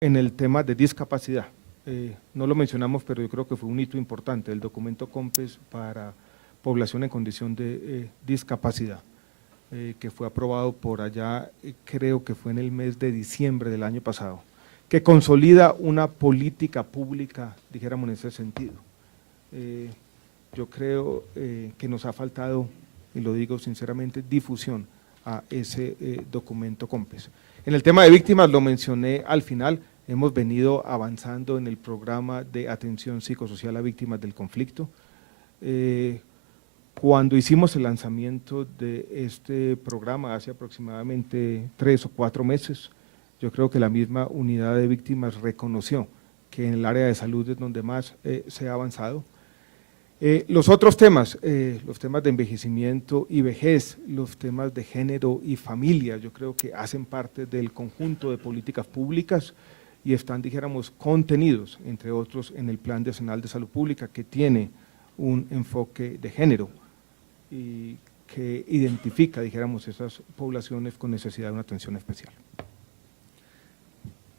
en el tema de discapacidad. No lo mencionamos, pero yo creo que fue un hito importante, el documento COMPES para población en condición de discapacidad, que fue aprobado por allá, creo que fue en el mes de diciembre del año pasado, que consolida una política pública, dijéramos en ese sentido. Yo creo que nos ha faltado, y lo digo sinceramente, difusión a ese documento COMPES. En el tema de víctimas, lo mencioné al final, hemos venido avanzando en el programa de atención psicosocial a víctimas del conflicto. Cuando hicimos el lanzamiento de este programa hace aproximadamente 3 o 4 meses, yo creo que la misma unidad de víctimas reconoció que en el área de salud es donde más se ha avanzado. Los otros temas, los temas de envejecimiento y vejez, los temas de género y familia, yo creo que hacen parte del conjunto de políticas públicas y están, dijéramos, contenidos, entre otros, en el Plan Nacional de Salud Pública, que tiene un enfoque de género y que identifica, dijéramos, esas poblaciones con necesidad de una atención especial.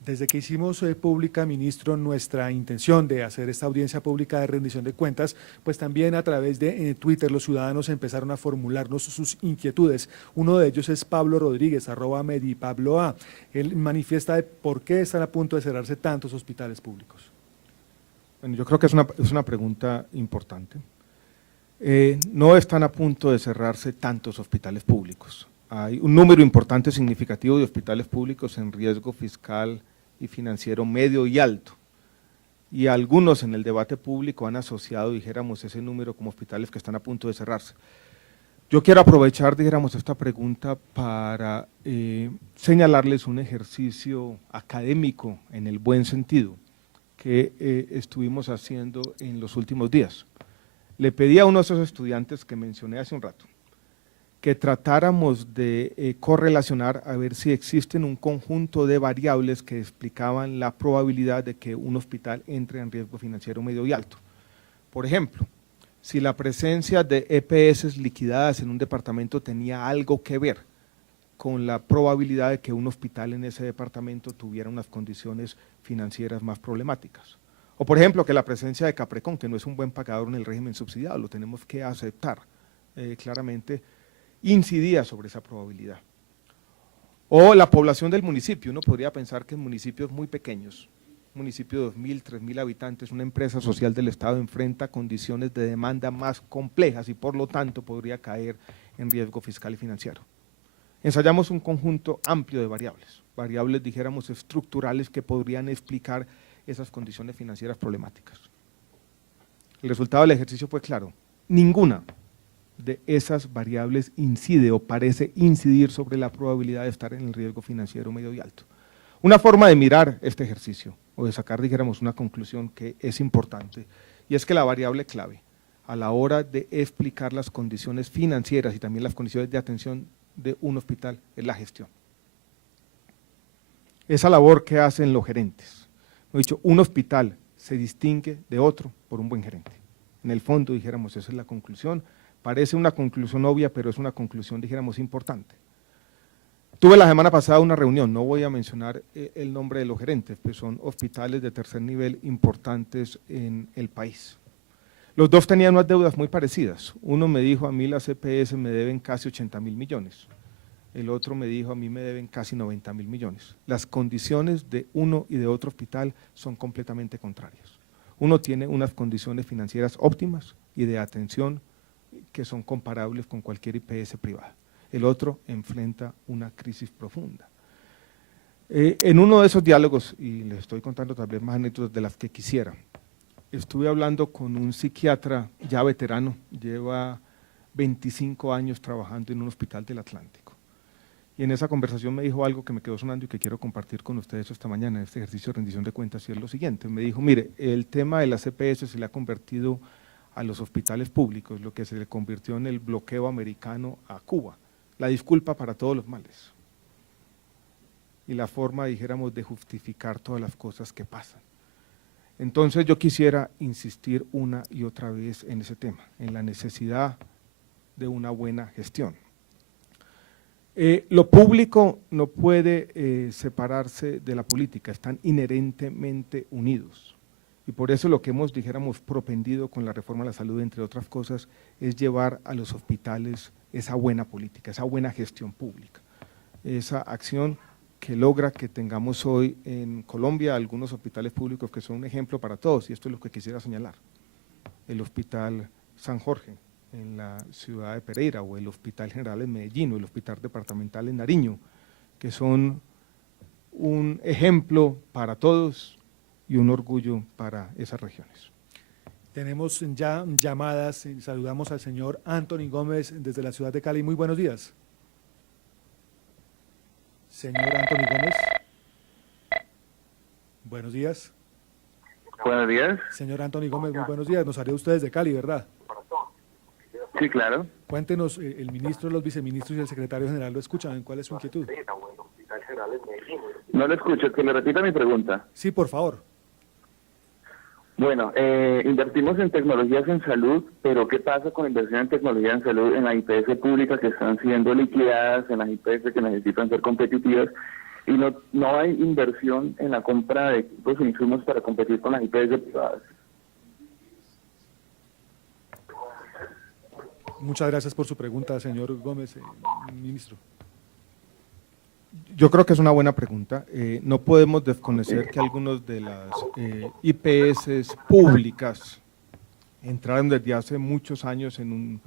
Desde que hicimos pública, ministro, nuestra intención de hacer esta audiencia pública de rendición de cuentas, pues también a través de Twitter los ciudadanos empezaron a formularnos sus inquietudes. Uno de ellos es Pablo Rodríguez, @medipabloa. Él manifiesta de por qué están a punto de cerrarse tantos hospitales públicos. Bueno, yo creo que es una pregunta importante. No están a punto de cerrarse tantos hospitales públicos. Hay un número importante, significativo de hospitales públicos en riesgo fiscal y financiero medio y alto, y algunos en el debate público han asociado, dijéramos, ese número como hospitales que están a punto de cerrarse. Yo quiero aprovechar, dijéramos, esta pregunta para señalarles un ejercicio académico en el buen sentido que estuvimos haciendo en los últimos días. Le pedí a uno de esos estudiantes que mencioné hace un rato que tratáramos de correlacionar a ver si existen un conjunto de variables que explicaban la probabilidad de que un hospital entre en riesgo financiero medio y alto. Por ejemplo, si la presencia de EPS liquidadas en un departamento tenía algo que ver con la probabilidad de que un hospital en ese departamento tuviera unas condiciones financieras más problemáticas. O por ejemplo, que la presencia de Caprecon, que no es un buen pagador en el régimen subsidiado, lo tenemos que aceptar claramente, incidía sobre esa probabilidad. O la población del municipio, uno podría pensar que en municipios muy pequeños, municipio de 2.000, 3.000 habitantes, una empresa social del Estado enfrenta condiciones de demanda más complejas y por lo tanto podría caer en riesgo fiscal y financiero. Ensayamos un conjunto amplio de variables dijéramos estructurales que podrían explicar esas condiciones financieras problemáticas. El resultado del ejercicio fue claro, ninguna de esas variables incide o parece incidir sobre la probabilidad de estar en el riesgo financiero medio y alto. Una forma de mirar este ejercicio o de sacar, dijéramos, una conclusión que es importante, y es que la variable clave a la hora de explicar las condiciones financieras y también las condiciones de atención de un hospital es la gestión. Esa labor que hacen los gerentes. He dicho, un hospital se distingue de otro por un buen gerente. En el fondo, dijéramos, esa es la conclusión. Parece una conclusión obvia, pero es una conclusión, dijéramos, importante. Tuve la semana pasada una reunión, no voy a mencionar el nombre de los gerentes, pues son hospitales de tercer nivel importantes en el país. Los dos tenían unas deudas muy parecidas. Uno me dijo, a mí las EPS me deben casi 80.000 millones. El otro me dijo, a mí me deben casi 90.000 millones. Las condiciones de uno y de otro hospital son completamente contrarias. Uno tiene unas condiciones financieras óptimas y de atención que son comparables con cualquier IPS privada. El otro enfrenta una crisis profunda. En uno de esos diálogos, y les estoy contando tal vez más anécdotas de las que quisiera, estuve hablando con un psiquiatra ya veterano, lleva 25 años trabajando en un hospital del Atlántico. Y en esa conversación me dijo algo que me quedó sonando y que quiero compartir con ustedes esta mañana en este ejercicio de rendición de cuentas, y es lo siguiente. Me dijo, mire, el tema de las EPS se le ha convertido a los hospitales públicos, lo que se le convirtió en el bloqueo americano a Cuba, la disculpa para todos los males y la forma, dijéramos, de justificar todas las cosas que pasan. Entonces yo quisiera insistir una y otra vez en ese tema, en la necesidad de una buena gestión. Lo público no puede separarse de la política, están inherentemente unidos. Y por eso lo que hemos, dijéramos, propendido con la reforma de la salud, entre otras cosas, es llevar a los hospitales esa buena política, esa buena gestión pública, esa acción que logra que tengamos hoy en Colombia algunos hospitales públicos que son un ejemplo para todos, y esto es lo que quisiera señalar. El Hospital San Jorge en la ciudad de Pereira, o el Hospital General en Medellín, o el Hospital Departamental en Nariño, que son un ejemplo para todos y un orgullo para esas regiones. Tenemos ya llamadas, saludamos al señor Anthony Gómez desde la ciudad de Cali. Muy buenos días. Señor Anthony Gómez. Buenos días. Buenos días. Señor Anthony Gómez, muy buenos días. Nos haría usted desde Cali, ¿verdad? Sí, claro. Cuéntenos, el ministro, los viceministros y el secretario general lo escuchan. ¿Cuál es su inquietud? No lo escucho, que me repita mi pregunta. Sí, por favor. Bueno, invertimos en tecnologías en salud, pero ¿qué pasa con la inversión en tecnología en salud en las IPS públicas que están siendo liquidadas, en las IPS que necesitan ser competitivas? Y no hay inversión en la compra de equipos e insumos para competir con las IPS privadas. Muchas gracias por su pregunta, señor Gómez, ministro. Yo creo que es una buena pregunta. No podemos desconocer que algunos de las IPS públicas entraron desde hace muchos años en un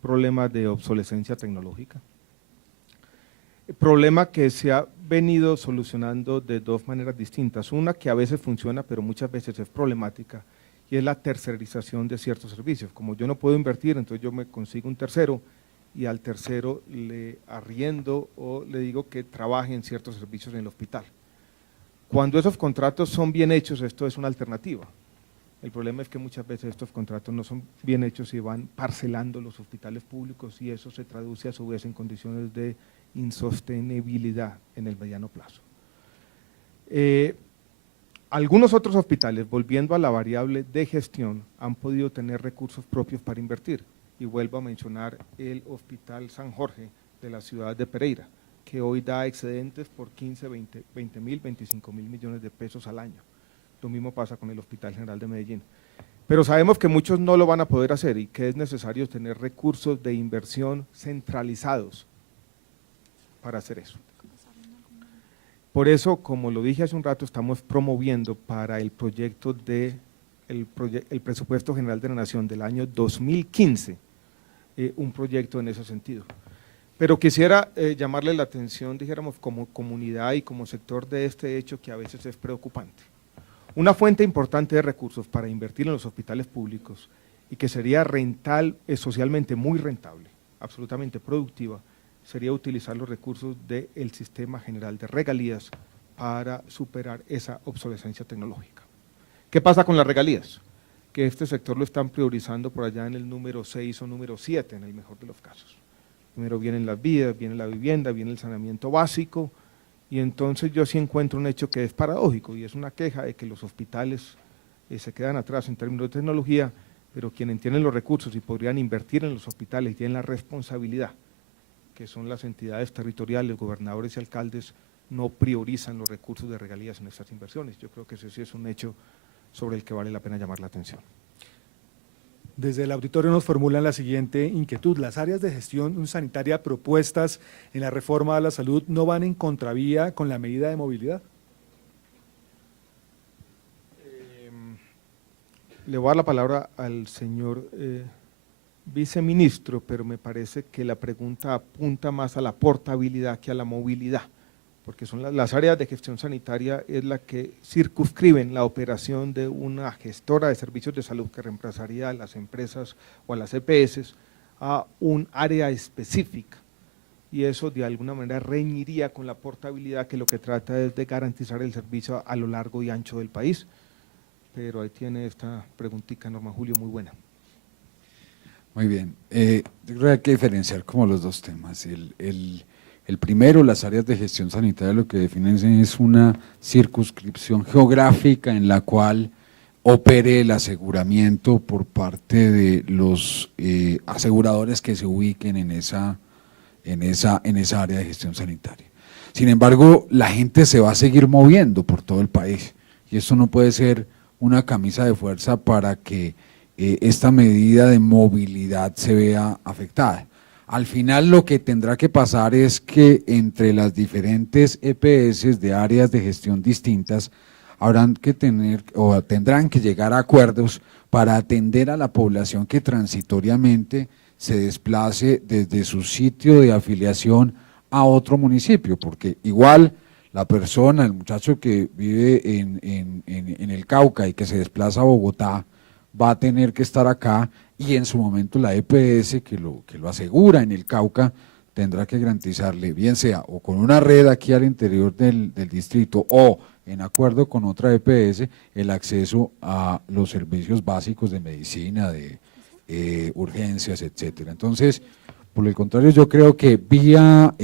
problema de obsolescencia tecnológica. Problema que se ha venido solucionando de dos maneras distintas. Una que a veces funciona, pero muchas veces es problemática, y es la tercerización de ciertos servicios. Como yo no puedo invertir, entonces yo me consigo un tercero, y al tercero le arriendo o le digo que trabaje en ciertos servicios en el hospital. Cuando esos contratos son bien hechos, esto es una alternativa. El problema es que muchas veces estos contratos no son bien hechos y van parcelando los hospitales públicos, y eso se traduce a su vez en condiciones de insostenibilidad en el mediano plazo. Algunos otros hospitales, volviendo a la variable de gestión, han podido tener recursos propios para invertir, y vuelvo a mencionar el Hospital San Jorge de la ciudad de Pereira, que hoy da excedentes por 15, 20 mil, 25 mil millones de pesos al año. Lo mismo pasa con el Hospital General de Medellín. Pero sabemos que muchos no lo van a poder hacer y que es necesario tener recursos de inversión centralizados para hacer eso. Por eso, como lo dije hace un rato, estamos promoviendo para el proyecto de el presupuesto general de la Nación del año 2015, un proyecto en ese sentido. Pero quisiera llamarle la atención, dijéramos, como comunidad y como sector de este hecho que a veces es preocupante. Una fuente importante de recursos para invertir en los hospitales públicos y que sería socialmente muy rentable, absolutamente productiva, sería utilizar los recursos del Sistema General de Regalías para superar esa obsolescencia tecnológica. ¿Qué pasa con las regalías? Que este sector lo están priorizando por allá en el número 6 o número 7, en el mejor de los casos. Primero vienen las vías, viene la vivienda, viene el saneamiento básico, y entonces yo sí encuentro un hecho que es paradójico, y es una queja de que los hospitales se quedan atrás en términos de tecnología, pero quienes tienen los recursos y podrían invertir en los hospitales y tienen la responsabilidad, que son las entidades territoriales, gobernadores y alcaldes, no priorizan los recursos de regalías en estas inversiones. Yo creo que ese sí es un hecho sobre el que vale la pena llamar la atención. Desde el auditorio nos formulan la siguiente inquietud: las áreas de gestión sanitaria propuestas en la reforma de la salud no van en contravía con la medida de movilidad. Le voy a dar la palabra al señor viceministro, pero me parece que la pregunta apunta más a la portabilidad que a la movilidad, porque son las áreas de gestión sanitaria es la que circunscriben la operación de una gestora de servicios de salud que reemplazaría a las empresas o a las EPS a un área específica, y eso de alguna manera reñiría con la portabilidad, que lo que trata es de garantizar el servicio a lo largo y ancho del país. Pero ahí tiene esta preguntita, Norma Julio, muy buena. Muy bien, yo creo que hay que diferenciar como los dos temas. El primero, las áreas de gestión sanitaria, lo que definen es una circunscripción geográfica en la cual opere el aseguramiento por parte de los aseguradores que se ubiquen en en esa área de gestión sanitaria. Sin embargo, la gente se va a seguir moviendo por todo el país y esto no puede ser una camisa de fuerza para que esta medida de movilidad se vea afectada. Al final lo que tendrá que pasar es que entre las diferentes EPS de áreas de gestión distintas habrán que tener o tendrán que llegar a acuerdos para atender a la población que transitoriamente se desplace desde su sitio de afiliación a otro municipio, porque igual la persona, el muchacho que vive en el Cauca y que se desplaza a Bogotá, va a tener que estar acá y en su momento la EPS que lo asegura en el Cauca tendrá que garantizarle, bien sea o con una red aquí al interior del distrito o en acuerdo con otra EPS, el acceso a los servicios básicos de medicina, de urgencias, etcétera. Entonces, por el contrario, yo creo que vía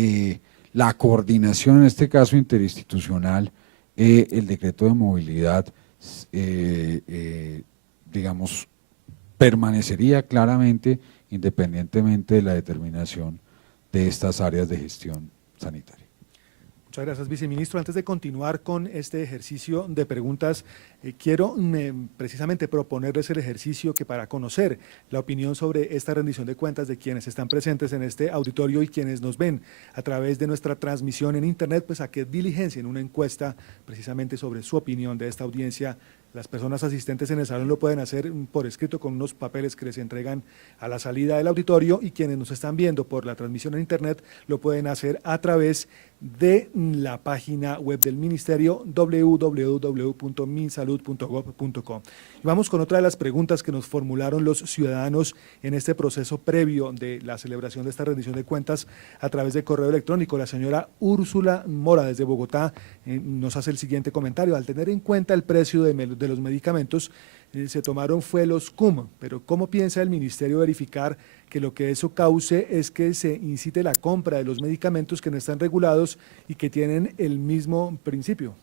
la coordinación, en este caso interinstitucional, el decreto de movilidad, digamos, permanecería claramente independientemente de la determinación de estas áreas de gestión sanitaria. Muchas gracias, viceministro. Antes de continuar con este ejercicio de preguntas, quiero precisamente proponerles el ejercicio que para conocer la opinión sobre esta rendición de cuentas de quienes están presentes en este auditorio y quienes nos ven a través de nuestra transmisión en internet, pues a que diligencien una encuesta precisamente sobre su opinión de esta audiencia. Las personas asistentes en el salón lo pueden hacer por escrito con unos papeles que les entregan a la salida del auditorio y quienes nos están viendo por la transmisión en internet lo pueden hacer a través de la página web del ministerio www.minsalud.gov.co. Y vamos con otra de las preguntas que nos formularon los ciudadanos en este proceso previo de la celebración de esta rendición de cuentas a través de correo electrónico. La señora Úrsula Mora desde Bogotá nos hace el siguiente comentario. Al tener en cuenta el precio de los medicamentos, se tomaron fue los CUM, pero ¿cómo piensa el ministerio verificar que lo que eso cause es que se incite la compra de los medicamentos que no están regulados y que tienen el mismo principio?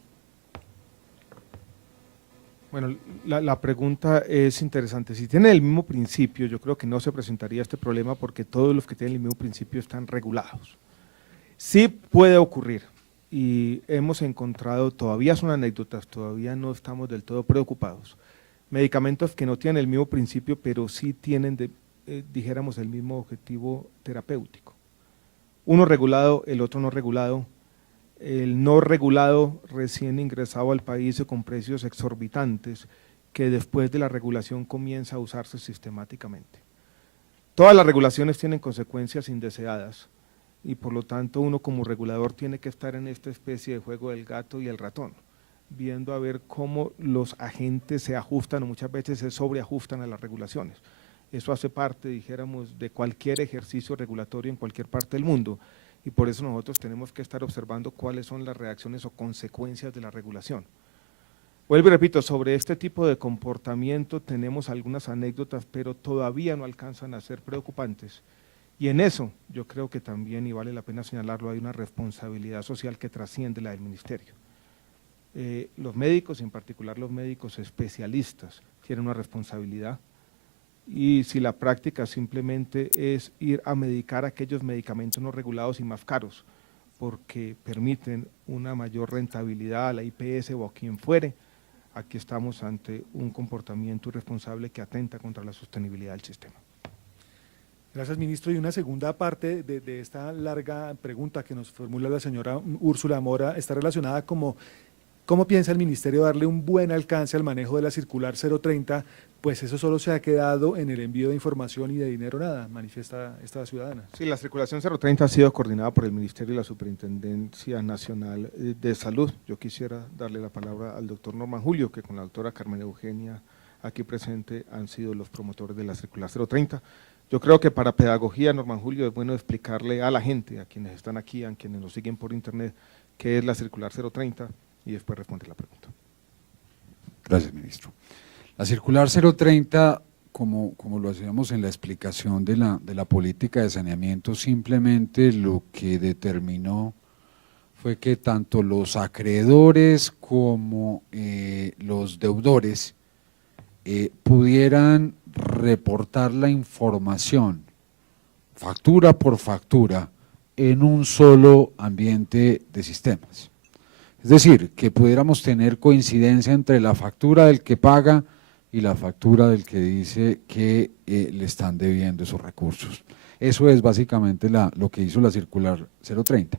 Bueno, la pregunta es interesante. Si tiene el mismo principio, yo creo que no se presentaría este problema porque todos los que tienen el mismo principio están regulados. Sí puede ocurrir y hemos encontrado, todavía son anécdotas, todavía no estamos del todo preocupados, medicamentos que no tienen el mismo principio, pero sí tienen, dijéramos, el mismo objetivo terapéutico. Uno regulado, el otro no regulado. El no regulado recién ingresado al país con precios exorbitantes que después de la regulación comienza a usarse sistemáticamente. Todas las regulaciones tienen consecuencias indeseadas y por lo tanto uno como regulador tiene que estar en esta especie de juego del gato y el ratón, viendo a ver cómo los agentes se ajustan o muchas veces se sobreajustan a las regulaciones. Eso hace parte, dijéramos, de cualquier ejercicio regulatorio en cualquier parte del mundo. Y por eso nosotros tenemos que estar observando cuáles son las reacciones o consecuencias de la regulación. Vuelvo y repito, sobre este tipo de comportamiento tenemos algunas anécdotas, pero todavía no alcanzan a ser preocupantes. Y en eso yo creo que también, y vale la pena señalarlo, hay una responsabilidad social que trasciende la del ministerio. Los médicos, en particular los médicos especialistas, tienen una responsabilidad. Y si la práctica simplemente es ir a medicar aquellos medicamentos no regulados y más caros, porque permiten una mayor rentabilidad a la IPS o a quien fuere, aquí estamos ante un comportamiento irresponsable que atenta contra la sostenibilidad del sistema. Gracias, ministro. Y una segunda parte de esta larga pregunta que nos formula la señora Úrsula Mora está relacionada como ¿cómo piensa el ministerio darle un buen alcance al manejo de la circular 030? Pues eso solo se ha quedado en el envío de información y de dinero nada, manifiesta esta ciudadana. Sí, la circulación 030 ha sido coordinada por el Ministerio y la Superintendencia Nacional de Salud. Yo quisiera darle la palabra al doctor Norman Julio, que con la doctora Carmen Eugenia aquí presente han sido los promotores de la circular 030. Yo creo que para pedagogía, Norman Julio, es bueno explicarle a la gente, a quienes están aquí, a quienes nos siguen por internet, qué es la circular 030 y después responde la pregunta. Gracias, ministro. La circular 030, como lo hacíamos en la explicación de la política de saneamiento, simplemente lo que determinó fue que tanto los acreedores como los deudores pudieran reportar la información factura por factura en un solo ambiente de sistemas. Es decir, que pudiéramos tener coincidencia entre la factura del que paga y la factura del que dice que le están debiendo esos recursos. Eso es básicamente lo que hizo la circular 030.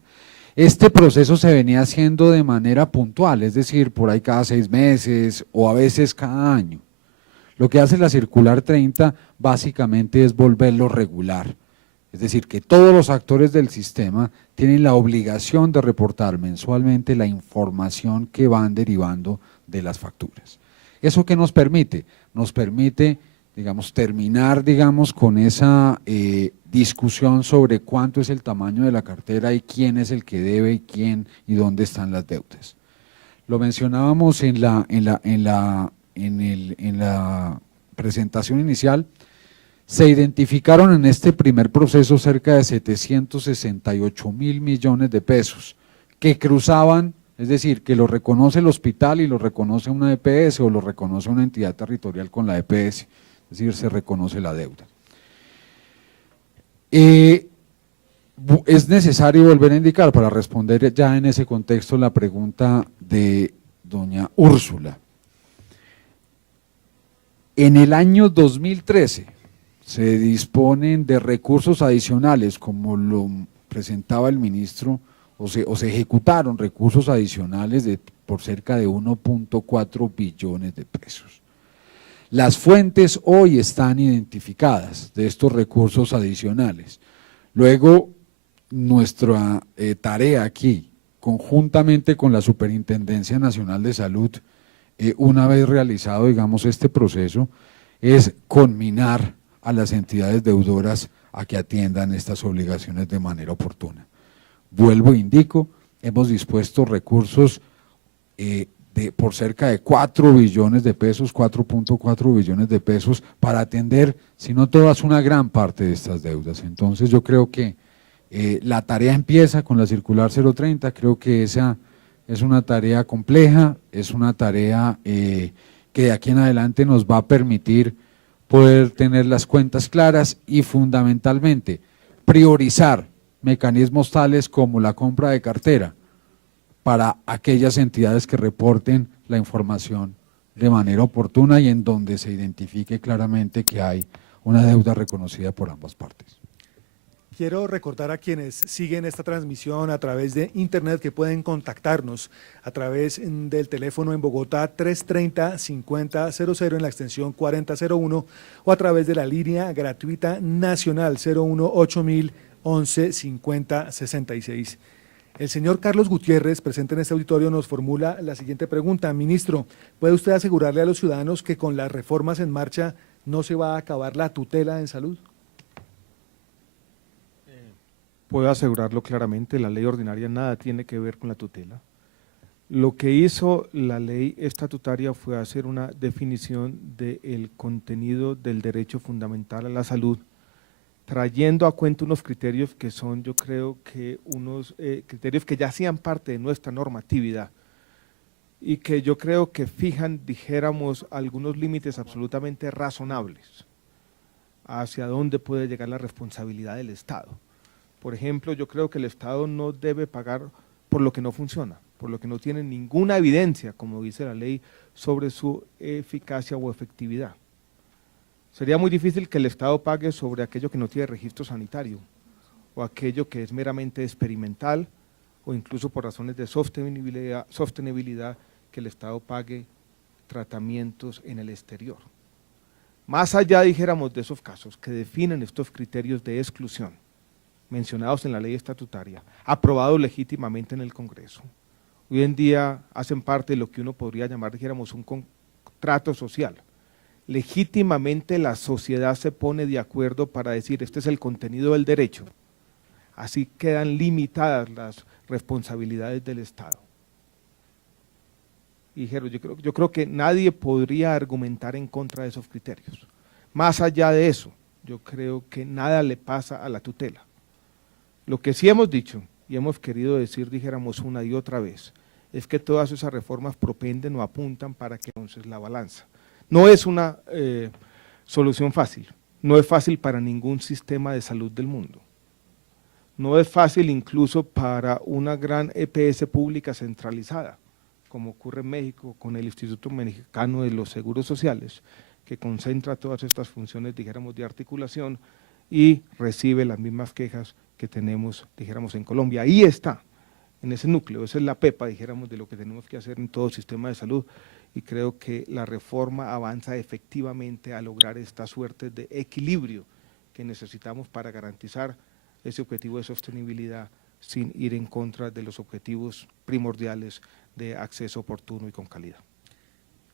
Este proceso se venía haciendo de manera puntual, es decir, por ahí cada 6 meses o a veces cada año. Lo que hace la circular 30 básicamente es volverlo regular, es decir, que todos los actores del sistema tienen la obligación de reportar mensualmente la información que van derivando de las facturas. ¿Eso qué nos permite? Nos permite, digamos, terminar, digamos, con esa discusión sobre cuánto es el tamaño de la cartera y quién es el que debe y quién y dónde están las deudas. Lo mencionábamos en la presentación inicial. Se identificaron en este primer proceso cerca de 768.000 millones de pesos que cruzaban, es decir, que lo reconoce el hospital y lo reconoce una EPS o lo reconoce una entidad territorial con la EPS, es decir, se reconoce la deuda. Es necesario volver a indicar para responder ya en ese contexto la pregunta de doña Úrsula. En el año 2013 se disponen de recursos adicionales, como lo presentaba el ministro, o se ejecutaron recursos adicionales por cerca de 1.4 billones de pesos. Las fuentes hoy están identificadas de estos recursos adicionales. Luego, nuestra tarea aquí, conjuntamente con la Superintendencia Nacional de Salud, una vez realizado, digamos, este proceso, es conminar a las entidades deudoras a que atiendan estas obligaciones de manera oportuna. Vuelvo e indico, hemos dispuesto recursos por cerca de 4 billones de pesos, 4.4 billones de pesos, para atender, si no todas, una gran parte de estas deudas. Entonces yo creo que la tarea empieza con la circular 030, creo que esa es una tarea compleja, es una tarea que de aquí en adelante nos va a permitir poder tener las cuentas claras y fundamentalmente priorizar mecanismos tales como la compra de cartera para aquellas entidades que reporten la información de manera oportuna y en donde se identifique claramente que hay una deuda reconocida por ambas partes. Quiero recordar a quienes siguen esta transmisión a través de internet que pueden contactarnos a través del teléfono en Bogotá 330-5000 en la extensión 4001 o a través de la línea gratuita nacional 018 11 50 66. El señor Carlos Gutiérrez, presente en este auditorio, nos formula la siguiente pregunta. Ministro, ¿puede usted asegurarle a los ciudadanos que con las reformas en marcha no se va a acabar la tutela en salud? Puedo asegurarlo claramente, la ley ordinaria nada tiene que ver con la tutela. Lo que hizo la ley estatutaria fue hacer una definición del contenido del derecho fundamental a la salud, trayendo a cuenta unos criterios que son, yo creo que unos criterios que ya hacían parte de nuestra normatividad y que yo creo que fijan, dijéramos, algunos límites absolutamente razonables hacia dónde puede llegar la responsabilidad del Estado. Por ejemplo, yo creo que el Estado no debe pagar por lo que no funciona, por lo que no tiene ninguna evidencia, como dice la ley, sobre su eficacia o efectividad. Sería muy difícil que el Estado pague sobre aquello que no tiene registro sanitario o aquello que es meramente experimental o incluso por razones de sostenibilidad que el Estado pague tratamientos en el exterior. Más allá, dijéramos, de esos casos que definen estos criterios de exclusión mencionados en la ley estatutaria, aprobados legítimamente en el Congreso, hoy en día hacen parte de lo que uno podría llamar, dijéramos, un contrato social. Legítimamente la sociedad se pone de acuerdo para decir este es el contenido del derecho, así quedan limitadas las responsabilidades del Estado. Y dijeron, yo creo que nadie podría argumentar en contra de esos criterios. Más allá de eso, yo creo que nada le pasa a la tutela. Lo que sí hemos dicho y hemos querido decir, dijéramos una y otra vez, es que todas esas reformas propenden o apuntan para que entonces la balanza. No es una solución fácil, no es fácil para ningún sistema de salud del mundo. No es fácil incluso para una gran EPS pública centralizada, como ocurre en México con el Instituto Mexicano de los Seguros Sociales, que concentra todas estas funciones, dijéramos, de articulación y recibe las mismas quejas que tenemos, dijéramos, en Colombia. Ahí está, en ese núcleo, esa es la pepa, dijéramos, de lo que tenemos que hacer en todo el sistema de salud, y creo que la reforma avanza efectivamente a lograr esta suerte de equilibrio que necesitamos para garantizar ese objetivo de sostenibilidad sin ir en contra de los objetivos primordiales de acceso oportuno y con calidad.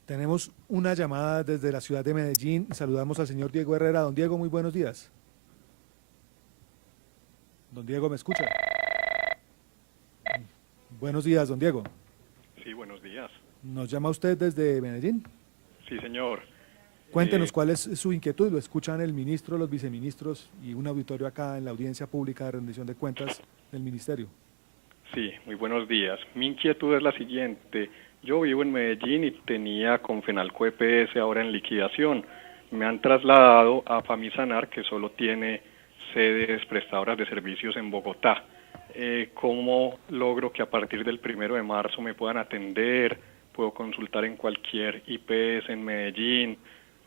Tenemos una llamada desde la ciudad de Medellín. Saludamos al señor Diego Herrera. Don Diego, muy buenos días. Don Diego, ¿me escucha? Buenos días, don Diego. Sí, buenos días. ¿Nos llama usted desde Medellín? Sí, señor. Cuéntenos cuál es su inquietud. Lo escuchan el ministro, los viceministros y un auditorio acá en la audiencia pública de rendición de cuentas del ministerio. Sí, muy buenos días. Mi inquietud es la siguiente. Yo vivo en Medellín y tenía Confenalco EPS ahora en liquidación. Me han trasladado a Famisanar, que solo tiene sedes prestadoras de servicios en Bogotá. ¿Cómo logro que a partir del 1 de marzo me puedan atender? ¿Puedo consultar en cualquier IPS en Medellín?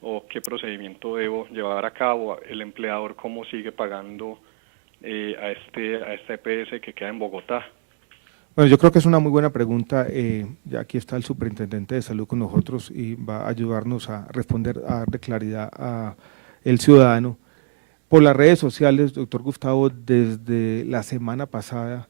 ¿O qué procedimiento debo llevar a cabo? ¿El empleador cómo sigue pagando a esta EPS que queda en Bogotá? Bueno, yo creo que es una muy buena pregunta. Ya aquí está el superintendente de salud con nosotros y va a ayudarnos a responder, a darle claridad al ciudadano. Por las redes sociales, doctor Gustavo, desde la semana pasada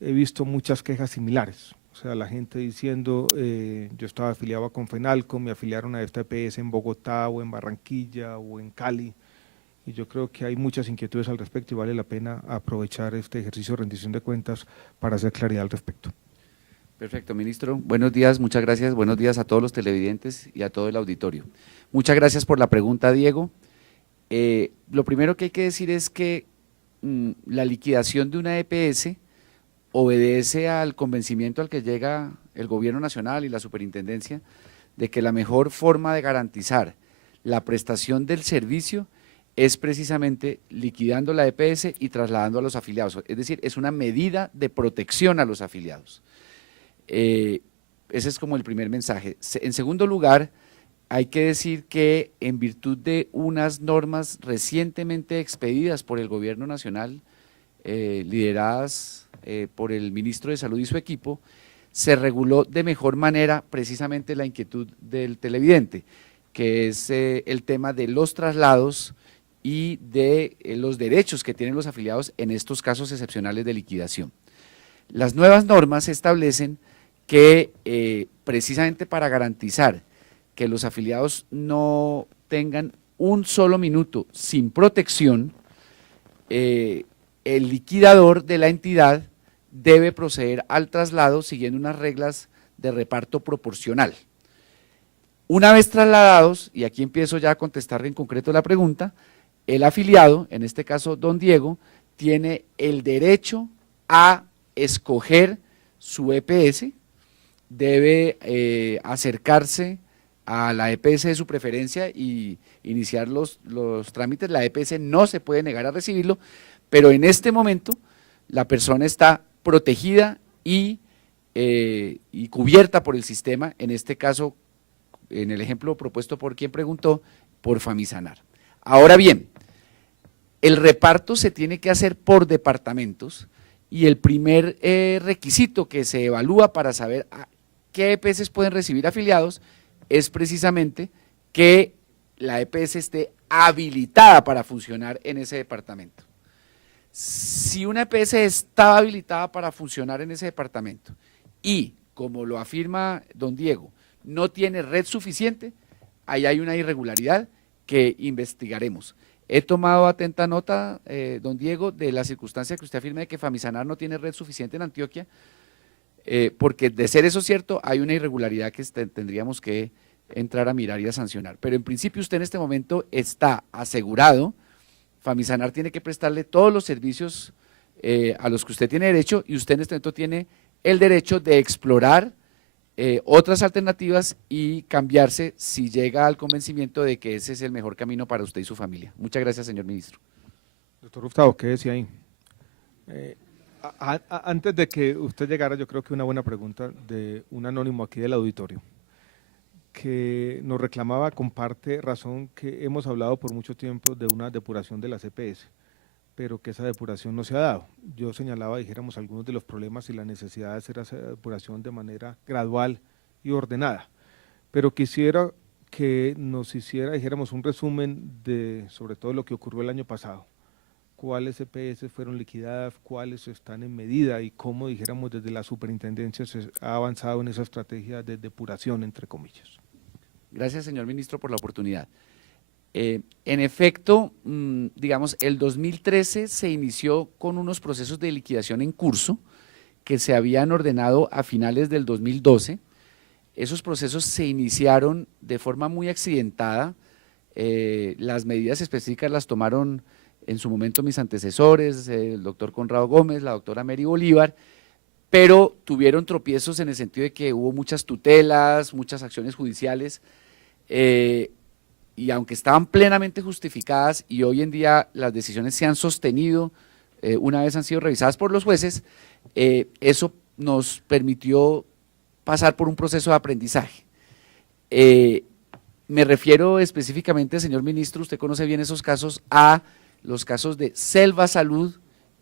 he visto muchas quejas similares. O sea, la gente diciendo, yo estaba afiliado a Confenalco, me afiliaron a esta EPS en Bogotá o en Barranquilla o en Cali, y yo creo que hay muchas inquietudes al respecto y vale la pena aprovechar este ejercicio de rendición de cuentas para hacer claridad al respecto. Perfecto, ministro. Buenos días, muchas gracias. Buenos días a todos los televidentes y a todo el auditorio. Muchas gracias por la pregunta, Diego. Lo primero que hay que decir es que la liquidación de una EPS obedece al convencimiento al que llega el Gobierno Nacional y la Superintendencia de que la mejor forma de garantizar la prestación del servicio es precisamente liquidando la EPS y trasladando a los afiliados. Es decir, es una medida de protección a los afiliados. Ese es como el primer mensaje. En segundo lugar, hay que decir que en virtud de unas normas recientemente expedidas por el Gobierno Nacional, lideradas por el ministro de Salud y su equipo, se reguló de mejor manera precisamente la inquietud del televidente, que es el tema de los traslados y de los derechos que tienen los afiliados en estos casos excepcionales de liquidación. Las nuevas normas establecen que precisamente para garantizar que los afiliados no tengan un solo minuto sin protección, el liquidador de la entidad debe proceder al traslado siguiendo unas reglas de reparto proporcional. Una vez trasladados, y aquí empiezo ya a contestar en concreto la pregunta, el afiliado, en este caso don Diego, tiene el derecho a escoger su EPS, debe acercarse a la EPS de su preferencia y iniciar los trámites. La EPS no se puede negar a recibirlo, pero en este momento la persona está protegida y cubierta por el sistema, en este caso, en el ejemplo propuesto por quien preguntó, por Famisanar. Ahora bien, el reparto se tiene que hacer por departamentos y el primer requisito que se evalúa para saber qué EPS pueden recibir afiliados es precisamente que la EPS esté habilitada para funcionar en ese departamento. Si una EPS está habilitada para funcionar en ese departamento y, como lo afirma don Diego, no tiene red suficiente, ahí hay una irregularidad que investigaremos. He tomado atenta nota, don Diego, de la circunstancia que usted afirma de que Famisanar no tiene red suficiente en Antioquia, porque de ser eso cierto, hay una irregularidad que tendríamos que entrar a mirar y a sancionar. Pero en principio usted en este momento está asegurado, Famisanar tiene que prestarle todos los servicios a los que usted tiene derecho y usted en este momento tiene el derecho de explorar otras alternativas y cambiarse si llega al convencimiento de que ese es el mejor camino para usted y su familia. Muchas gracias, señor ministro. Doctor Gustavo, ¿qué decía ahí? Antes de que usted llegara, yo creo que una buena pregunta de un anónimo aquí del auditorio, que nos reclamaba con parte razón que hemos hablado por mucho tiempo de una depuración de las EPS, pero que esa depuración no se ha dado. Yo señalaba, dijéramos, algunos de los problemas y la necesidad de hacer esa depuración de manera gradual y ordenada, pero quisiera que nos hiciera, dijéramos, un resumen de sobre todo lo que ocurrió el año pasado. ¿Cuáles EPS fueron liquidadas, cuáles están en medida y cómo, dijéramos, desde la superintendencia se ha avanzado en esa estrategia de depuración, entre comillas? Gracias, señor ministro, por la oportunidad. En efecto, digamos, el 2013 se inició con unos procesos de liquidación en curso que se habían ordenado a finales del 2012. Esos procesos se iniciaron de forma muy accidentada. Las medidas específicas las tomaron en su momento mis antecesores, el doctor Conrado Gómez, la doctora Mary Bolívar, pero tuvieron tropiezos en el sentido de que hubo muchas tutelas, muchas acciones judiciales, y aunque estaban plenamente justificadas y hoy en día las decisiones se han sostenido, una vez han sido revisadas por los jueces, eso nos permitió pasar por un proceso de aprendizaje. Me refiero específicamente, señor ministro, usted conoce bien esos casos, a los casos de Selva Salud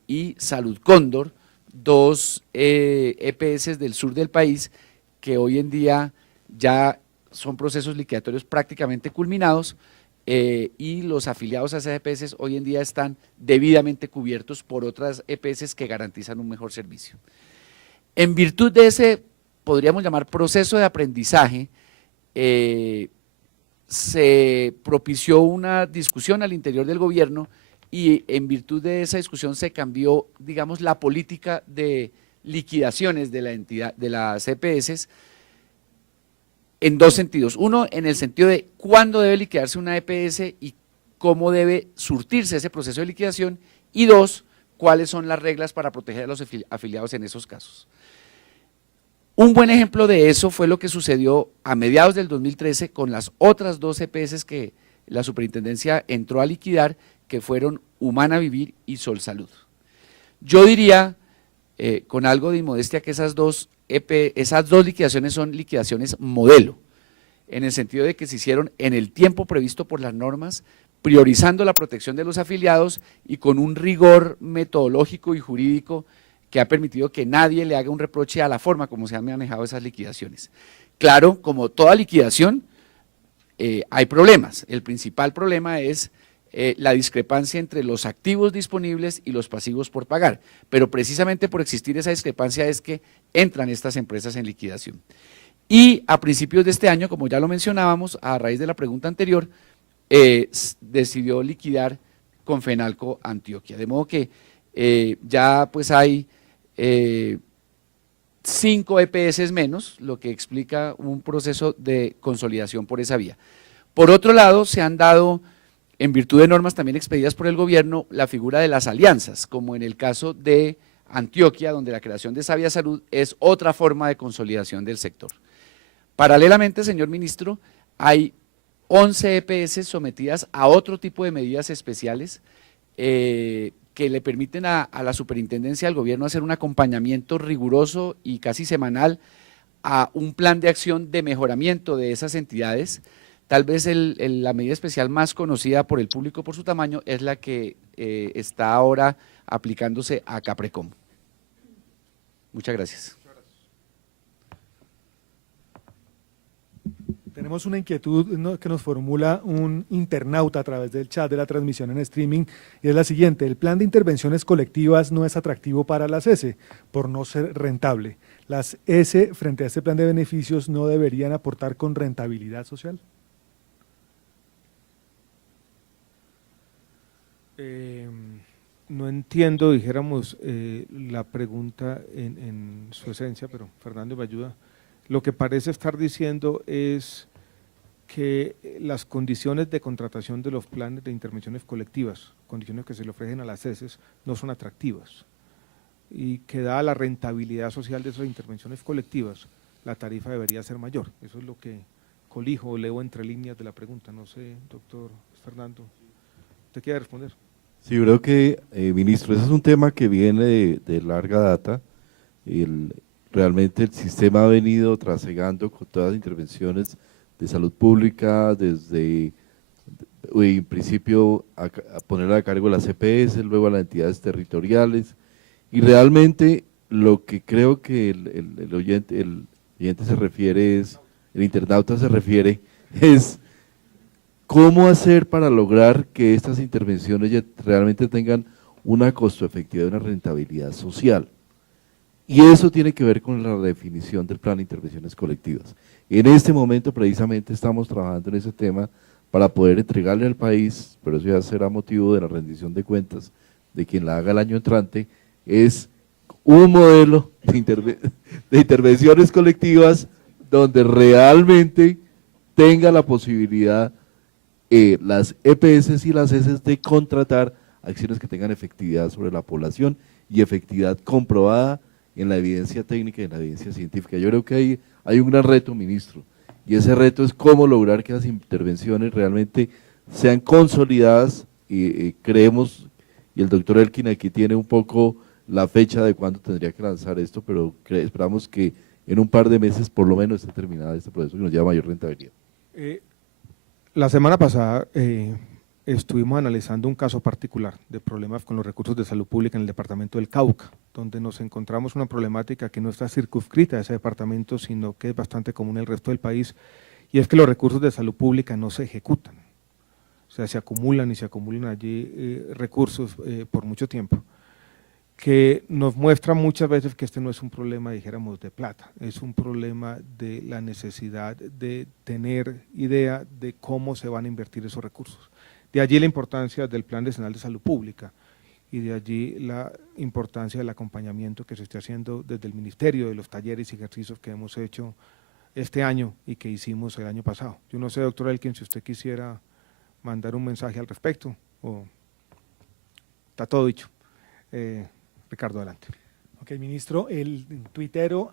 y Salud Cóndor, dos EPS del sur del país que hoy en día ya son procesos liquidatorios prácticamente culminados, y los afiliados a esas EPS hoy en día están debidamente cubiertos por otras EPS que garantizan un mejor servicio. En virtud de ese, podríamos llamar proceso de aprendizaje, se propició una discusión al interior del gobierno y en virtud de esa discusión se cambió, digamos, la política de liquidaciones de la entidad, de las EPS, en dos sentidos. Uno, en el sentido de cuándo debe liquidarse una EPS y cómo debe surtirse ese proceso de liquidación, y dos, cuáles son las reglas para proteger a los afiliados en esos casos. Un buen ejemplo de eso fue lo que sucedió a mediados del 2013 con las otras dos EPS que la superintendencia entró a liquidar, que fueron Humana Vivir y Sol Salud. Yo diría, con algo de inmodestia, que esas dos liquidaciones son liquidaciones modelo, en el sentido de que se hicieron en el tiempo previsto por las normas, priorizando la protección de los afiliados y con un rigor metodológico y jurídico que ha permitido que nadie le haga un reproche a la forma como se han manejado esas liquidaciones. Claro, como toda liquidación, hay problemas. El principal problema es la discrepancia entre los activos disponibles y los pasivos por pagar, pero precisamente por existir esa discrepancia es que entran estas empresas en liquidación. Y a principios de este año, como ya lo mencionábamos, a raíz de la pregunta anterior, decidió liquidar Confenalco Antioquia, de modo que ya pues hay 5 EPS menos, lo que explica un proceso de consolidación por esa vía. Por otro lado, se han dado, en virtud de normas también expedidas por el gobierno, la figura de las alianzas, como en el caso de Antioquia, donde la creación de Sabia Salud es otra forma de consolidación del sector. Paralelamente, señor ministro, hay 11 EPS sometidas a otro tipo de medidas especiales que le permiten a la superintendencia del gobierno hacer un acompañamiento riguroso y casi semanal a un plan de acción de mejoramiento de esas entidades. Tal vez la medida especial más conocida por el público por su tamaño es la que está ahora aplicándose a Caprecom. Muchas gracias. Tenemos una inquietud que nos formula un internauta a través del chat de la transmisión en streaming, y es la siguiente: el plan de intervenciones colectivas no es atractivo para las S por no ser rentable. ¿Las S frente a este plan de beneficios no deberían aportar con rentabilidad social? No entiendo, dijéramos, la pregunta en su esencia, pero Fernando me ayuda. Lo que parece estar diciendo es que las condiciones de contratación de los planes de intervenciones colectivas, condiciones que se le ofrecen a las ESES, no son atractivas, y que dada la rentabilidad social de esas intervenciones colectivas, la tarifa debería ser mayor. Eso es lo que colijo o leo entre líneas de la pregunta. No sé, doctor Fernando, ¿usted quiere responder? Sí, creo que, ministro, ese es un tema que viene de larga data. Realmente el sistema ha venido trasegando con todas las intervenciones de salud pública, desde en principio a poner a cargo las EPS, luego a las entidades territoriales, y realmente lo que creo que el oyente se refiere es, el internauta se refiere, es cómo hacer para lograr que estas intervenciones ya realmente tengan una costo-efectividad y una rentabilidad social. Y eso tiene que ver con la definición del plan de intervenciones colectivas. En este momento precisamente estamos trabajando en ese tema para poder entregarle al país, pero eso ya será motivo de la rendición de cuentas de quien la haga el año entrante, es un modelo de intervenciones colectivas donde realmente tenga la posibilidad las EPS y las ESES de contratar acciones que tengan efectividad sobre la población y efectividad comprobada en la evidencia técnica y en la evidencia científica. Yo creo que hay un gran reto, ministro, y ese reto es cómo lograr que las intervenciones realmente sean consolidadas y creemos, y el doctor Elkin aquí tiene un poco la fecha de cuándo tendría que lanzar esto, pero esperamos que en un par de meses por lo menos esté terminado este proceso que nos lleva a mayor rentabilidad. La semana pasada estuvimos analizando un caso particular de problemas con los recursos de salud pública en el departamento del Cauca, donde nos encontramos una problemática que no está circunscrita a ese departamento, sino que es bastante común en el resto del país, y es que los recursos de salud pública no se ejecutan. O sea, se acumulan y se acumulan allí recursos por mucho tiempo, que nos muestra muchas veces que este no es un problema, dijéramos, de plata, es un problema de la necesidad de tener idea de cómo se van a invertir esos recursos. De allí la importancia del Plan Nacional de Salud Pública y de allí la importancia del acompañamiento que se esté haciendo desde el Ministerio, de los talleres y ejercicios que hemos hecho este año y que hicimos el año pasado. Yo no sé, doctor Elkin, si usted quisiera mandar un mensaje al respecto, o está todo dicho. Ricardo, adelante. Ok, ministro, el tuitero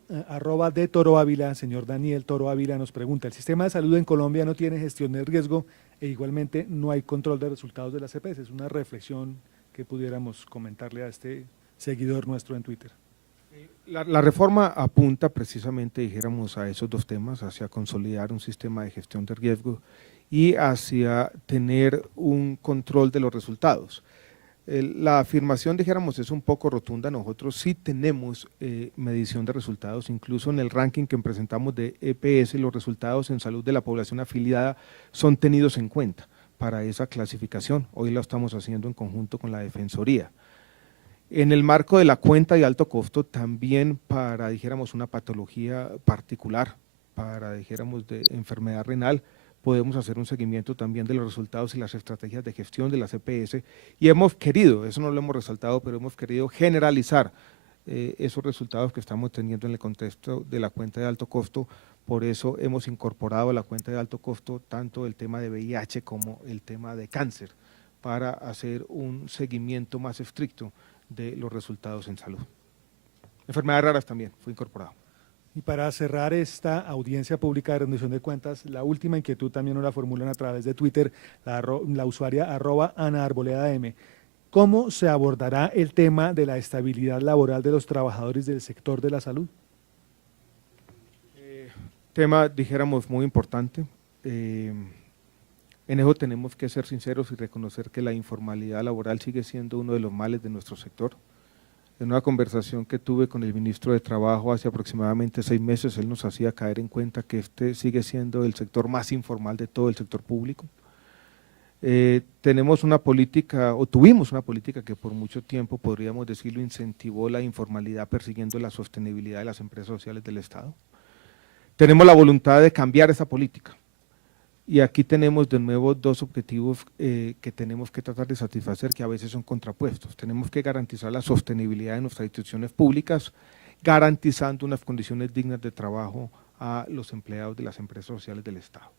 @de Toro Ávila, señor Daniel Toro Ávila, nos pregunta, ¿el sistema de salud en Colombia no tiene gestión de riesgo e igualmente no hay control de resultados de las EPS? Es una reflexión que pudiéramos comentarle a este seguidor nuestro en Twitter. La reforma apunta precisamente, dijéramos, a esos dos temas, hacia consolidar un sistema de gestión de riesgo y hacia tener un control de los resultados. La afirmación, dijéramos, es un poco rotunda. Nosotros sí tenemos medición de resultados, incluso en el ranking que presentamos de EPS, los resultados en salud de la población afiliada son tenidos en cuenta para esa clasificación. Hoy lo estamos haciendo en conjunto con la Defensoría. En el marco de la cuenta de alto costo, también para, dijéramos, una patología particular, para, dijéramos, de enfermedad renal, podemos hacer un seguimiento también de los resultados y las estrategias de gestión de las EPS, y hemos querido, eso no lo hemos resaltado, pero hemos querido generalizar esos resultados que estamos teniendo en el contexto de la cuenta de alto costo. Por eso hemos incorporado a la cuenta de alto costo tanto el tema de VIH como el tema de cáncer, para hacer un seguimiento más estricto de los resultados en salud. Enfermedades raras también fue incorporado. Y para cerrar esta audiencia pública de rendición de cuentas, la última inquietud también nos la formulan a través de Twitter, la usuaria @AnaArboledaM. ¿Cómo se abordará el tema de la estabilidad laboral de los trabajadores del sector de la salud? Tema, dijéramos, muy importante. En eso tenemos que ser sinceros y reconocer que la informalidad laboral sigue siendo uno de los males de nuestro sector. En una conversación que tuve con el ministro de Trabajo hace aproximadamente 6 meses, él nos hacía caer en cuenta que este sigue siendo el sector más informal de todo el sector público. Tenemos una política, o tuvimos una política que por mucho tiempo, podríamos decirlo, incentivó la informalidad persiguiendo la sostenibilidad de las empresas sociales del Estado. Tenemos la voluntad de cambiar esa política. Y aquí tenemos de nuevo dos objetivos que tenemos que tratar de satisfacer, que a veces son contrapuestos. Tenemos que garantizar la sostenibilidad de nuestras instituciones públicas, garantizando unas condiciones dignas de trabajo a los empleados de las empresas sociales del Estado.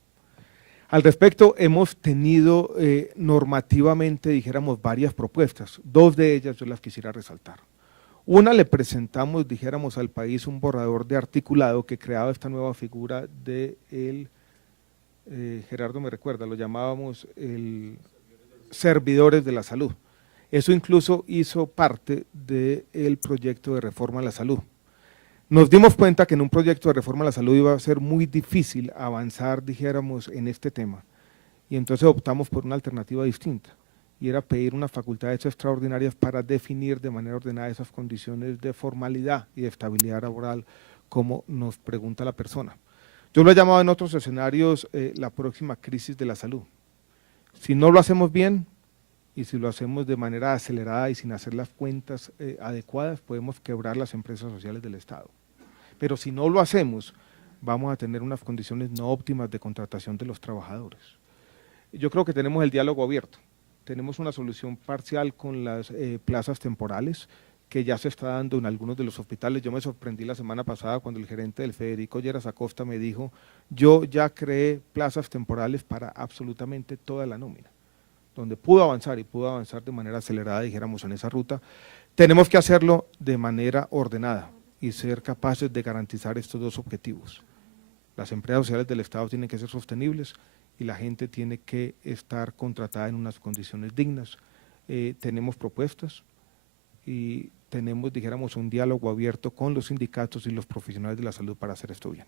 Al respecto, hemos tenido normativamente, dijéramos, varias propuestas. 2 de ellas yo las quisiera resaltar. Una, le presentamos, dijéramos, al país un borrador de articulado que creaba esta nueva figura de Gerardo me recuerda, lo llamábamos servidores de la salud. Eso incluso hizo parte del proyecto de reforma a la salud. Nos dimos cuenta que en un proyecto de reforma a la salud iba a ser muy difícil avanzar, dijéramos, en este tema, y entonces optamos por una alternativa distinta, y era pedir unas facultades extraordinarias para definir de manera ordenada esas condiciones de formalidad y de estabilidad laboral, como nos pregunta la persona. Yo lo he llamado en otros escenarios la próxima crisis de la salud. Si no lo hacemos bien, y si lo hacemos de manera acelerada y sin hacer las cuentas adecuadas, podemos quebrar las empresas sociales del Estado. Pero si no lo hacemos, vamos a tener unas condiciones no óptimas de contratación de los trabajadores. Yo creo que tenemos el diálogo abierto. Tenemos una solución parcial con las plazas temporales, que ya se está dando en algunos de los hospitales. Yo me sorprendí la semana pasada cuando el gerente del Federico Lleras Acosta me dijo, yo ya creé plazas temporales para absolutamente toda la nómina, donde pudo avanzar y pudo avanzar de manera acelerada, dijéramos, en esa ruta. Tenemos que hacerlo de manera ordenada y ser capaces de garantizar estos dos objetivos. Las empresas sociales del Estado tienen que ser sostenibles y la gente tiene que estar contratada en unas condiciones dignas. Tenemos propuestas y tenemos, dijéramos, un diálogo abierto con los sindicatos y los profesionales de la salud para hacer esto bien.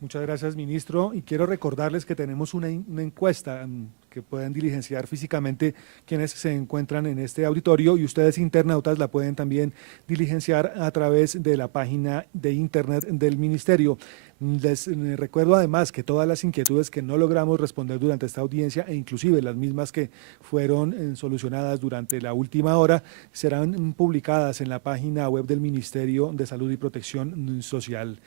Muchas gracias, ministro. Y quiero recordarles que tenemos una encuesta que pueden diligenciar físicamente quienes se encuentran en este auditorio, y ustedes internautas la pueden también diligenciar a través de la página de internet del ministerio. Les recuerdo además que todas las inquietudes que no logramos responder durante esta audiencia, e inclusive las mismas que fueron solucionadas durante la última hora, serán publicadas en la página web del Ministerio de Salud y Protección Social.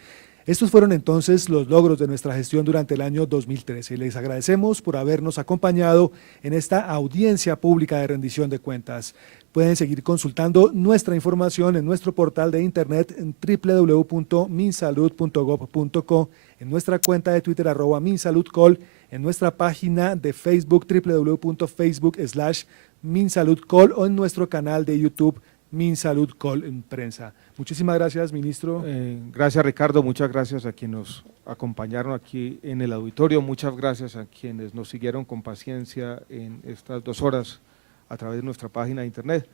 Estos fueron entonces los logros de nuestra gestión durante el año 2013. Les agradecemos por habernos acompañado en esta audiencia pública de rendición de cuentas. Pueden seguir consultando nuestra información en nuestro portal de internet en www.minsalud.gov.co, en nuestra cuenta de Twitter @minsaludcol, en nuestra página de Facebook www.facebook.com/minsaludcol o en nuestro canal de YouTube MinSaludCol en Prensa. Muchísimas gracias, ministro. Gracias, Ricardo. Muchas gracias a quienes nos acompañaron aquí en el auditorio. Muchas gracias a quienes nos siguieron con paciencia en estas 2 horas a través de nuestra página de internet.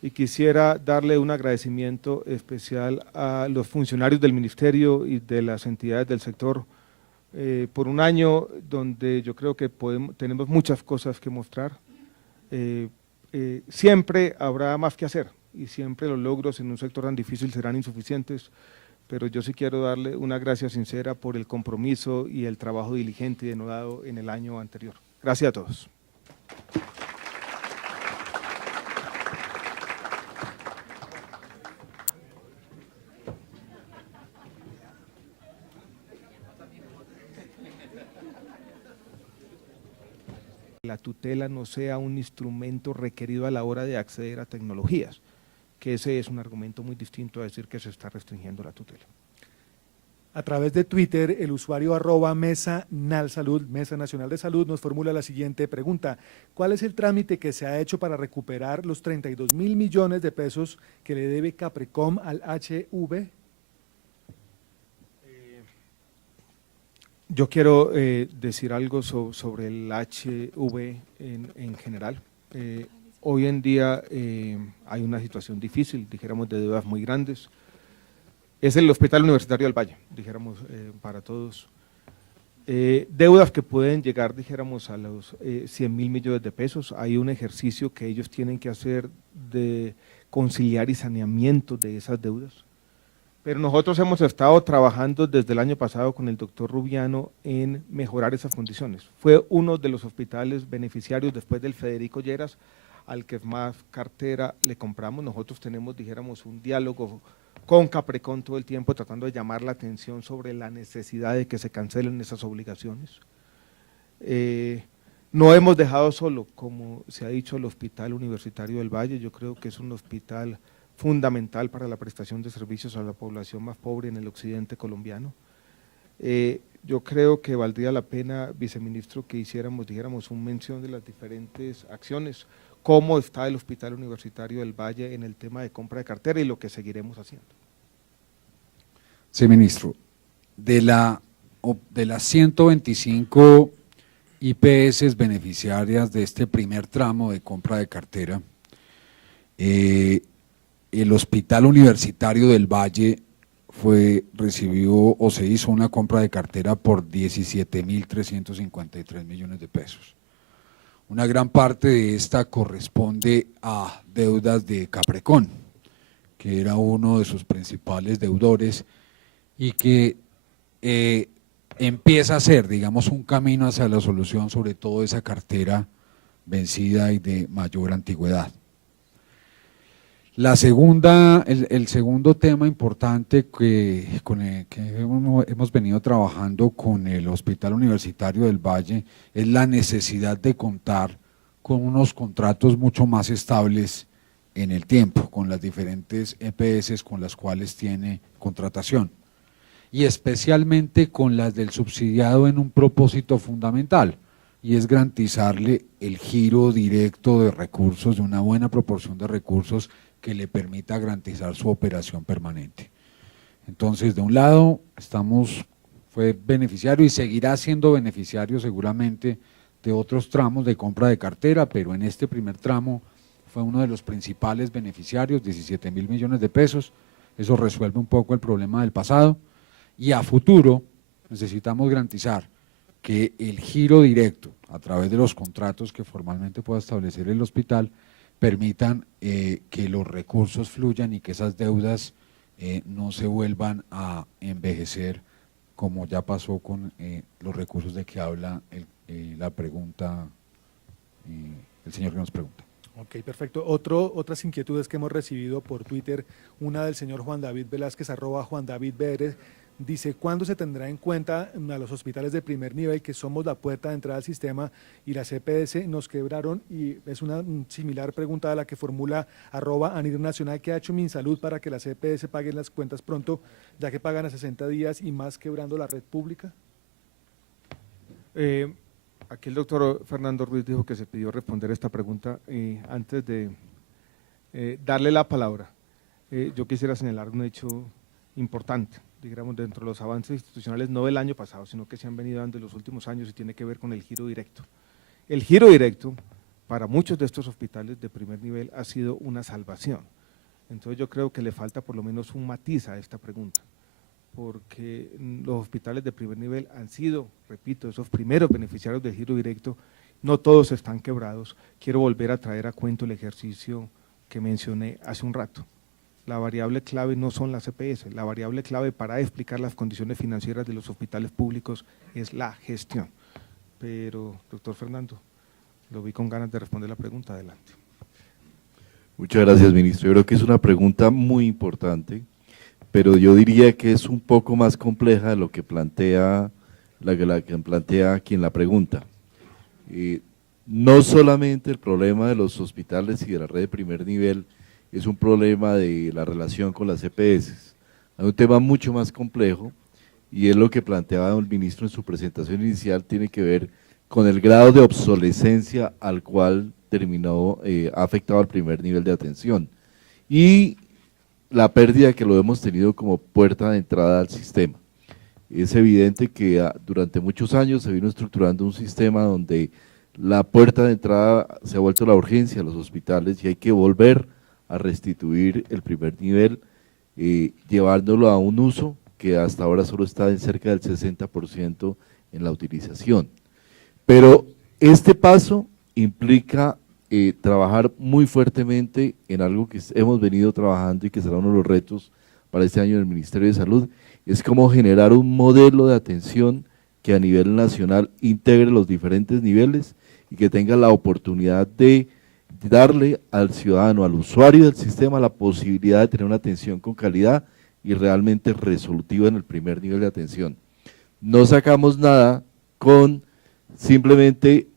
Y quisiera darle un agradecimiento especial a los funcionarios del ministerio y de las entidades del sector por un año donde yo creo que tenemos muchas cosas que mostrar. Siempre habrá más que hacer y siempre los logros en un sector tan difícil serán insuficientes, pero yo sí quiero darle una gracia sincera por el compromiso y el trabajo diligente y denodado en el año anterior. Gracias a todos. La tutela no sea un instrumento requerido a la hora de acceder a tecnologías, que ese es un argumento muy distinto a decir que se está restringiendo la tutela. A través de Twitter, el usuario @mesanalsalud, Mesa Nacional de Salud, nos formula la siguiente pregunta. ¿Cuál es el trámite que se ha hecho para recuperar los 32.000 millones de pesos que le debe Caprecom al HV? Yo quiero decir algo sobre el HV en general. Hoy en día hay una situación difícil, dijéramos, de deudas muy grandes. Es el Hospital Universitario del Valle, dijéramos, para todos. Deudas que pueden llegar, dijéramos, a los 100.000 millones de pesos. Hay un ejercicio que ellos tienen que hacer de conciliar y saneamiento de esas deudas. Pero nosotros hemos estado trabajando desde el año pasado con el doctor Rubiano en mejorar esas condiciones. Fue uno de los hospitales beneficiarios después del Federico Lleras al que más cartera le compramos. Nosotros tenemos, dijéramos, un diálogo con Caprecom todo el tiempo tratando de llamar la atención sobre la necesidad de que se cancelen esas obligaciones. No hemos dejado solo, como se ha dicho, el Hospital Universitario del Valle. Yo creo que es un hospital fundamental para la prestación de servicios a la población más pobre en el occidente colombiano. Yo creo que valdría la pena, viceministro, que dijéramos una mención de las diferentes acciones, cómo está el Hospital Universitario del Valle en el tema de compra de cartera y lo que seguiremos haciendo. Sí, ministro. De las 125 IPS beneficiarias de este primer tramo de compra de cartera, el Hospital Universitario del Valle recibió o se hizo una compra de cartera por 17.353 millones de pesos. Una gran parte de esta corresponde a deudas de Caprecon, que era uno de sus principales deudores y que empieza a ser, digamos, un camino hacia la solución, sobre todo esa cartera vencida y de mayor antigüedad. La segunda, el segundo tema importante con el que hemos venido trabajando con el Hospital Universitario del Valle es la necesidad de contar con unos contratos mucho más estables en el tiempo, con las diferentes EPS con las cuales tiene contratación, y especialmente con las del subsidiado en un propósito fundamental, y es garantizarle el giro directo de recursos, de una buena proporción de recursos que le permita garantizar su operación permanente. Entonces, de un lado, fue beneficiario y seguirá siendo beneficiario seguramente de otros tramos de compra de cartera, pero en este primer tramo fue uno de los principales beneficiarios, 17.000 millones de pesos. Eso resuelve un poco el problema del pasado, y a futuro necesitamos garantizar que el giro directo a través de los contratos que formalmente pueda establecer el hospital permitan que los recursos fluyan y que esas deudas no se vuelvan a envejecer, como ya pasó con los recursos de que habla la pregunta, el señor que nos pregunta. Ok, perfecto. Otras inquietudes que hemos recibido por Twitter, una del señor Juan David Velázquez, @JuanDavidBR, dice: ¿cuándo se tendrá en cuenta a los hospitales de primer nivel, que somos la puerta de entrada al sistema, y las EPS nos quebraron? Y es una similar pregunta a la que formula @ANIRNacional, que ha hecho Minsalud para que las EPS paguen las cuentas pronto, ya que pagan a 60 días y más quebrando la red pública. Aquí el doctor Fernando Ruiz dijo que se pidió responder esta pregunta. Antes de darle la palabra, yo quisiera señalar un hecho importante, digamos, dentro de los avances institucionales, no del año pasado, sino que se han venido dando en los últimos años, y tiene que ver con el giro directo. El giro directo, para muchos de estos hospitales de primer nivel, ha sido una salvación. Entonces yo creo que le falta por lo menos un matiz a esta pregunta, porque los hospitales de primer nivel han sido, repito, esos primeros beneficiarios del giro directo. No todos están quebrados. Quiero volver a traer a cuento el ejercicio que mencioné hace un rato. La variable clave no son las EPS, la variable clave para explicar las condiciones financieras de los hospitales públicos es la gestión. Pero, doctor Fernando, lo vi con ganas de responder la pregunta. Adelante. Muchas gracias, ministro. Yo creo que es una pregunta muy importante, pero yo diría que es un poco más compleja de lo que plantea la que plantea quien la pregunta. No solamente el problema de los hospitales y de la red de primer nivel es un problema de la relación con las EPS, hay un tema mucho más complejo, y es lo que planteaba el ministro en su presentación inicial, tiene que ver con el grado de obsolescencia al cual ha afectado al primer nivel de atención, y la pérdida que lo hemos tenido como puerta de entrada al sistema. Es evidente que durante muchos años se vino estructurando un sistema donde la puerta de entrada se ha vuelto la urgencia de los hospitales, y hay que volver a restituir el primer nivel, llevándolo a un uso que hasta ahora solo está en cerca del 60% en la utilización. Pero este paso implica trabajar muy fuertemente en algo que hemos venido trabajando y que será uno de los retos para este año del Ministerio de Salud, es cómo generar un modelo de atención que a nivel nacional integre los diferentes niveles y que tenga la oportunidad de darle al ciudadano, al usuario del sistema, la posibilidad de tener una atención con calidad y realmente resolutiva en el primer nivel de atención. No sacamos nada con simplemente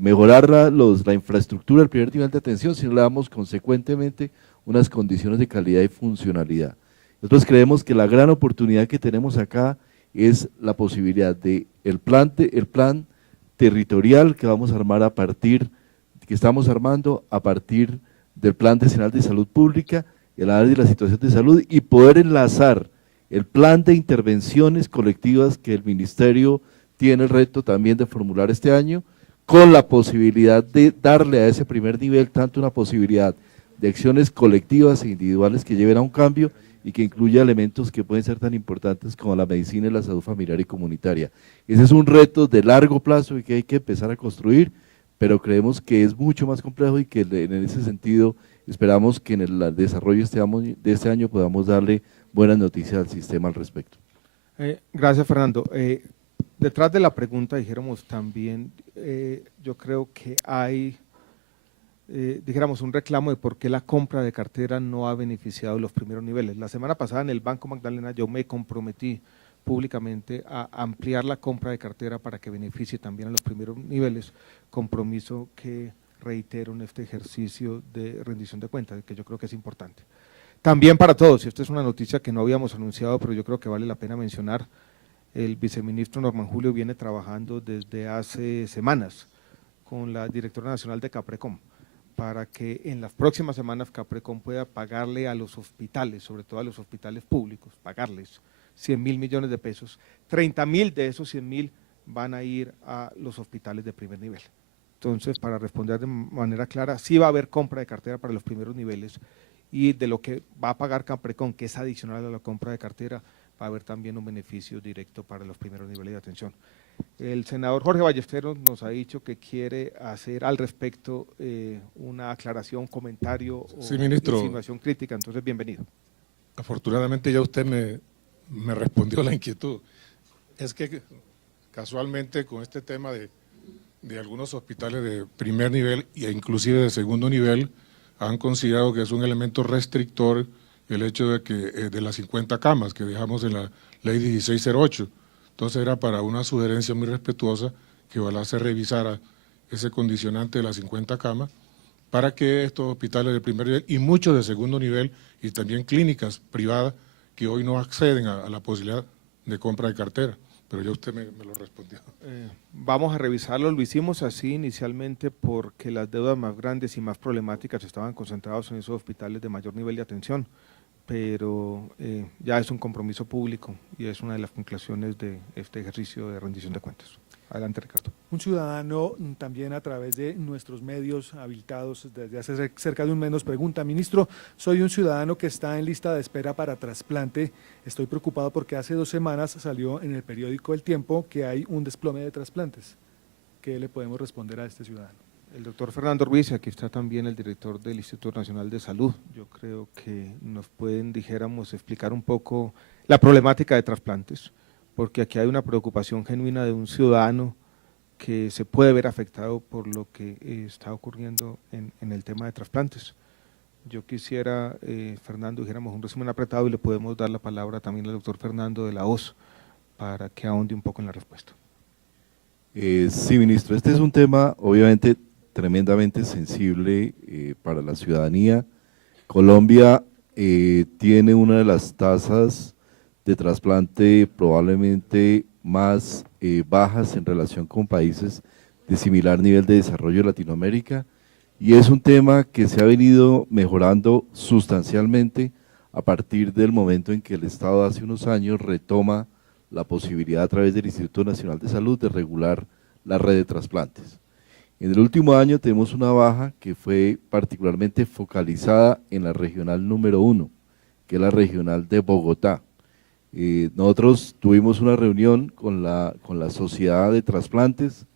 mejorar la infraestructura del primer nivel de atención, sino le damos consecuentemente unas condiciones de calidad y funcionalidad. Nosotros creemos que la gran oportunidad que tenemos acá es la posibilidad de el plan territorial que vamos a armar que estamos armando a partir del Plan Decenal de Salud Pública, el área de la situación de salud, y poder enlazar el plan de intervenciones colectivas que el Ministerio tiene el reto también de formular este año, con la posibilidad de darle a ese primer nivel tanto una posibilidad de acciones colectivas e individuales que lleven a un cambio y que incluya elementos que pueden ser tan importantes como la medicina y la salud familiar y comunitaria. Ese es un reto de largo plazo y que hay que empezar a construir, pero creemos que es mucho más complejo y que en ese sentido esperamos que en el desarrollo de este año podamos darle buenas noticias al sistema al respecto. Gracias, Fernando. Detrás de la pregunta, dijéramos también, yo creo que hay, dijéramos, un reclamo de por qué la compra de cartera no ha beneficiado los primeros niveles. La semana pasada en el Banco Magdalena yo me comprometí públicamente a ampliar la compra de cartera para que beneficie también a los primeros niveles, compromiso que reitero en este ejercicio de rendición de cuentas, que yo creo que es importante. También para todos, y esta es una noticia que no habíamos anunciado, pero yo creo que vale la pena mencionar, el viceministro Norman Julio viene trabajando desde hace semanas con la directora nacional de Caprecom para que en las próximas semanas Caprecom pueda pagarle a los hospitales, sobre todo a los hospitales públicos, pagarles 100.000 millones de pesos, 30.000 de esos 100.000 van a ir a los hospitales de primer nivel. Entonces, para responder de manera clara, sí va a haber compra de cartera para los primeros niveles y de lo que va a pagar Caprecom, que es adicional a la compra de cartera, va a haber también un beneficio directo para los primeros niveles de atención. El senador Jorge Ballesteros nos ha dicho que quiere hacer al respecto una aclaración, comentario o insinuación crítica, entonces bienvenido. Afortunadamente ya usted me respondió la inquietud. Es que casualmente con este tema de algunos hospitales de primer nivel e inclusive de segundo nivel han considerado que es un elemento restrictor el hecho de que de las 50 camas que dejamos en la ley 1608. Entonces era para una sugerencia muy respetuosa que ojalá se revisara ese condicionante de las 50 camas para que estos hospitales de primer nivel y muchos de segundo nivel y también clínicas privadas que hoy no acceden a la posibilidad de compra de cartera. Pero ya usted me lo respondió. Vamos a revisarlo, lo hicimos así inicialmente porque las deudas más grandes y más problemáticas estaban concentradas en esos hospitales de mayor nivel de atención, pero ya es un compromiso público y es una de las conclusiones de este ejercicio de rendición de cuentas. Adelante, Ricardo. Un ciudadano también a través de nuestros medios habilitados desde hace cerca de un mes nos pregunta: ministro, soy un ciudadano que está en lista de espera para trasplante. Estoy preocupado porque hace 2 semanas salió en el periódico El Tiempo que hay un desplome de trasplantes. ¿Qué le podemos responder a este ciudadano? El doctor Fernando Ruiz, aquí está también el director del Instituto Nacional de Salud. Yo creo que nos pueden, dijéramos, explicar un poco la problemática de trasplantes, porque aquí hay una preocupación genuina de un ciudadano que se puede ver afectado por lo que está ocurriendo en el tema de trasplantes. Yo quisiera, Fernando, dijéramos un resumen apretado y le podemos dar la palabra también al doctor Fernando de la OS para que ahonde un poco en la respuesta. Sí, ministro, este es un tema obviamente tremendamente sensible para la ciudadanía. Colombia tiene una de las tasas de trasplante probablemente más bajas en relación con países de similar nivel de desarrollo de Latinoamérica, y es un tema que se ha venido mejorando sustancialmente a partir del momento en que el Estado hace unos años retoma la posibilidad a través del Instituto Nacional de Salud de regular la red de trasplantes. En el último año tenemos una baja que fue particularmente focalizada en la regional número 1, que es la regional de Bogotá. Nosotros tuvimos una reunión con la Sociedad de Trasplantes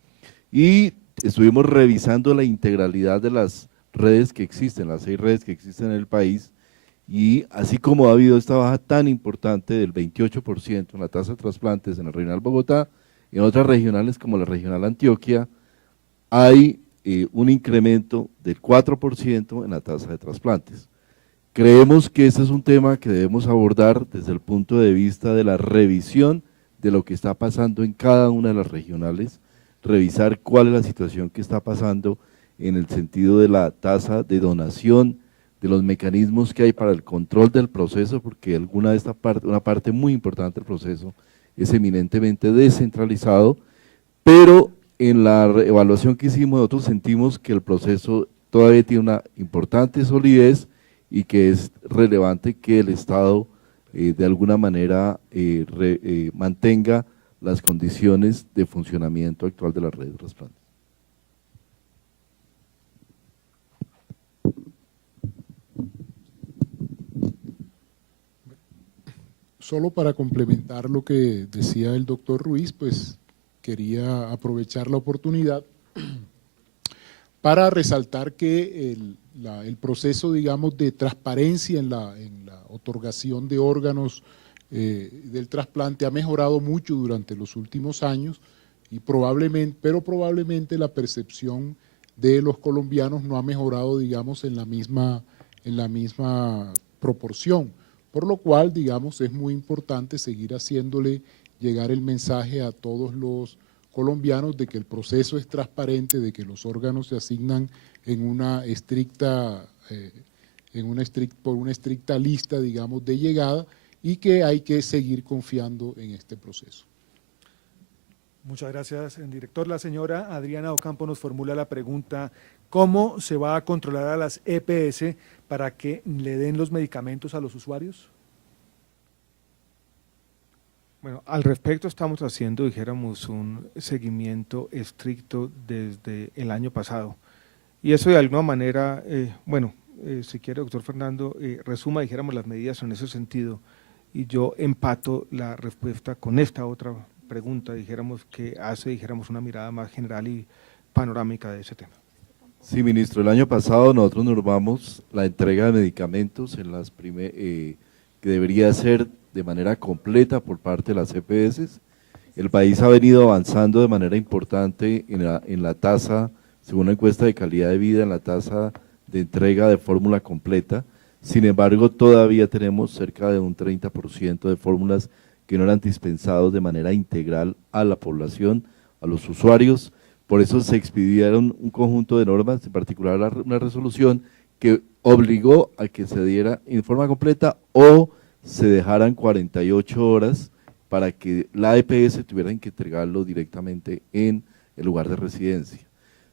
y estuvimos revisando la integralidad de las redes que existen, las 6 redes que existen en el país, y así como ha habido esta baja tan importante del 28% en la tasa de trasplantes en la regional Bogotá, en otras regionales como la regional Antioquia hay un incremento del 4% en la tasa de trasplantes. Creemos que este es un tema que debemos abordar desde el punto de vista de la revisión de lo que está pasando en cada una de las regionales, revisar cuál es la situación que está pasando en el sentido de la tasa de donación, de los mecanismos que hay para el control del proceso, porque una parte muy importante del proceso es eminentemente descentralizado, pero en la evaluación que hicimos nosotros sentimos que el proceso todavía tiene una importante solidez y que es relevante que el Estado de alguna manera mantenga las condiciones de funcionamiento actual de la red de trasplantes. Solo para complementar lo que decía el doctor Ruiz, pues quería aprovechar la oportunidad para resaltar que el proceso, digamos, de transparencia en la otorgación de órganos del trasplante ha mejorado mucho durante los últimos años, pero probablemente la percepción de los colombianos no ha mejorado, digamos, en la misma proporción, por lo cual, digamos, es muy importante seguir haciéndole llegar el mensaje a todos los colombianos de que el proceso es transparente, de que los órganos se asignan por una estricta lista, digamos, de llegada, y que hay que seguir confiando en este proceso. Muchas gracias, director. La señora Adriana Ocampo nos formula la pregunta: ¿cómo se va a controlar a las EPS para que le den los medicamentos a los usuarios? Bueno, al respecto estamos haciendo, dijéramos, un seguimiento estricto desde el año pasado. Y eso de alguna manera, si quiere, doctor Fernando, resuma, dijéramos, las medidas en ese sentido. Y yo empato la respuesta con esta otra pregunta, dijéramos, que hace, dijéramos, una mirada más general y panorámica de ese tema. Sí, ministro, el año pasado nosotros normamos la entrega de medicamentos en que debería ser de manera completa por parte de las EPS. El país ha venido avanzando de manera importante en la tasa, según la encuesta de calidad de vida, en la tasa de entrega de fórmula completa. Sin embargo, todavía tenemos cerca de un 30% de fórmulas que no eran dispensados de manera integral a la población, a los usuarios. Por eso se expidieron un conjunto de normas, en particular una resolución que obligó a que se diera en forma completa o se dejaran 48 horas para que la EPS tuviera que entregarlo directamente en el lugar de residencia.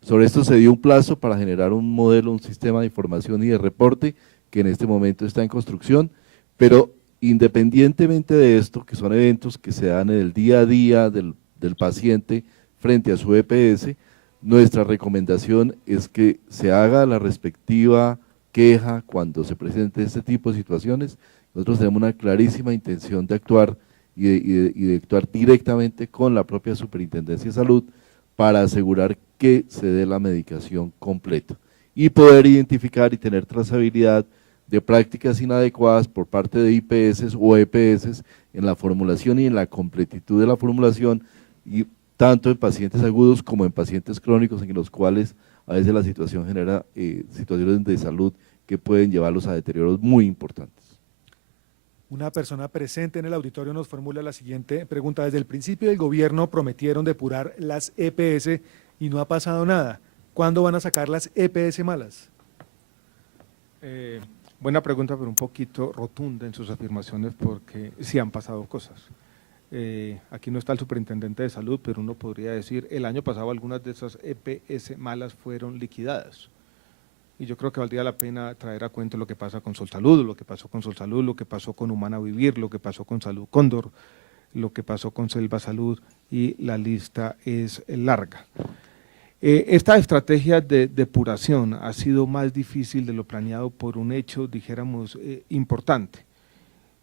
Sobre esto se dio un plazo para generar un modelo, un sistema de información y de reporte que en este momento está en construcción, pero independientemente de esto, que son eventos que se dan en el día a día del paciente frente a su EPS, nuestra recomendación es que se haga la respectiva queja cuando se presente este tipo de situaciones. Nosotros tenemos una clarísima intención de actuar y de actuar directamente con la propia Superintendencia de Salud para asegurar que se dé la medicación completa y poder identificar y tener trazabilidad de prácticas inadecuadas por parte de IPS o EPS en la formulación y en la completitud de la formulación, y tanto en pacientes agudos como en pacientes crónicos, en los cuales a veces la situación genera situaciones de salud que pueden llevarlos a deterioros muy importantes. Una persona presente en el auditorio nos formula la siguiente pregunta: desde el principio del gobierno prometieron depurar las EPS y no ha pasado nada. ¿Cuándo van a sacar las EPS malas? Buena pregunta, pero un poquito rotunda en sus afirmaciones, porque sí han pasado cosas. Aquí no está el superintendente de salud, pero uno podría decir, el año pasado algunas de esas EPS malas fueron liquidadas. Y yo creo que valdría la pena traer a cuento lo que pasa con Solsalud, lo que pasó con Solsalud, lo que pasó con Humana Vivir, lo que pasó con Salud Cóndor, lo que pasó con Selva Salud, y la lista es larga. Esta estrategia de depuración ha sido más difícil de lo planeado por un hecho, dijéramos, importante,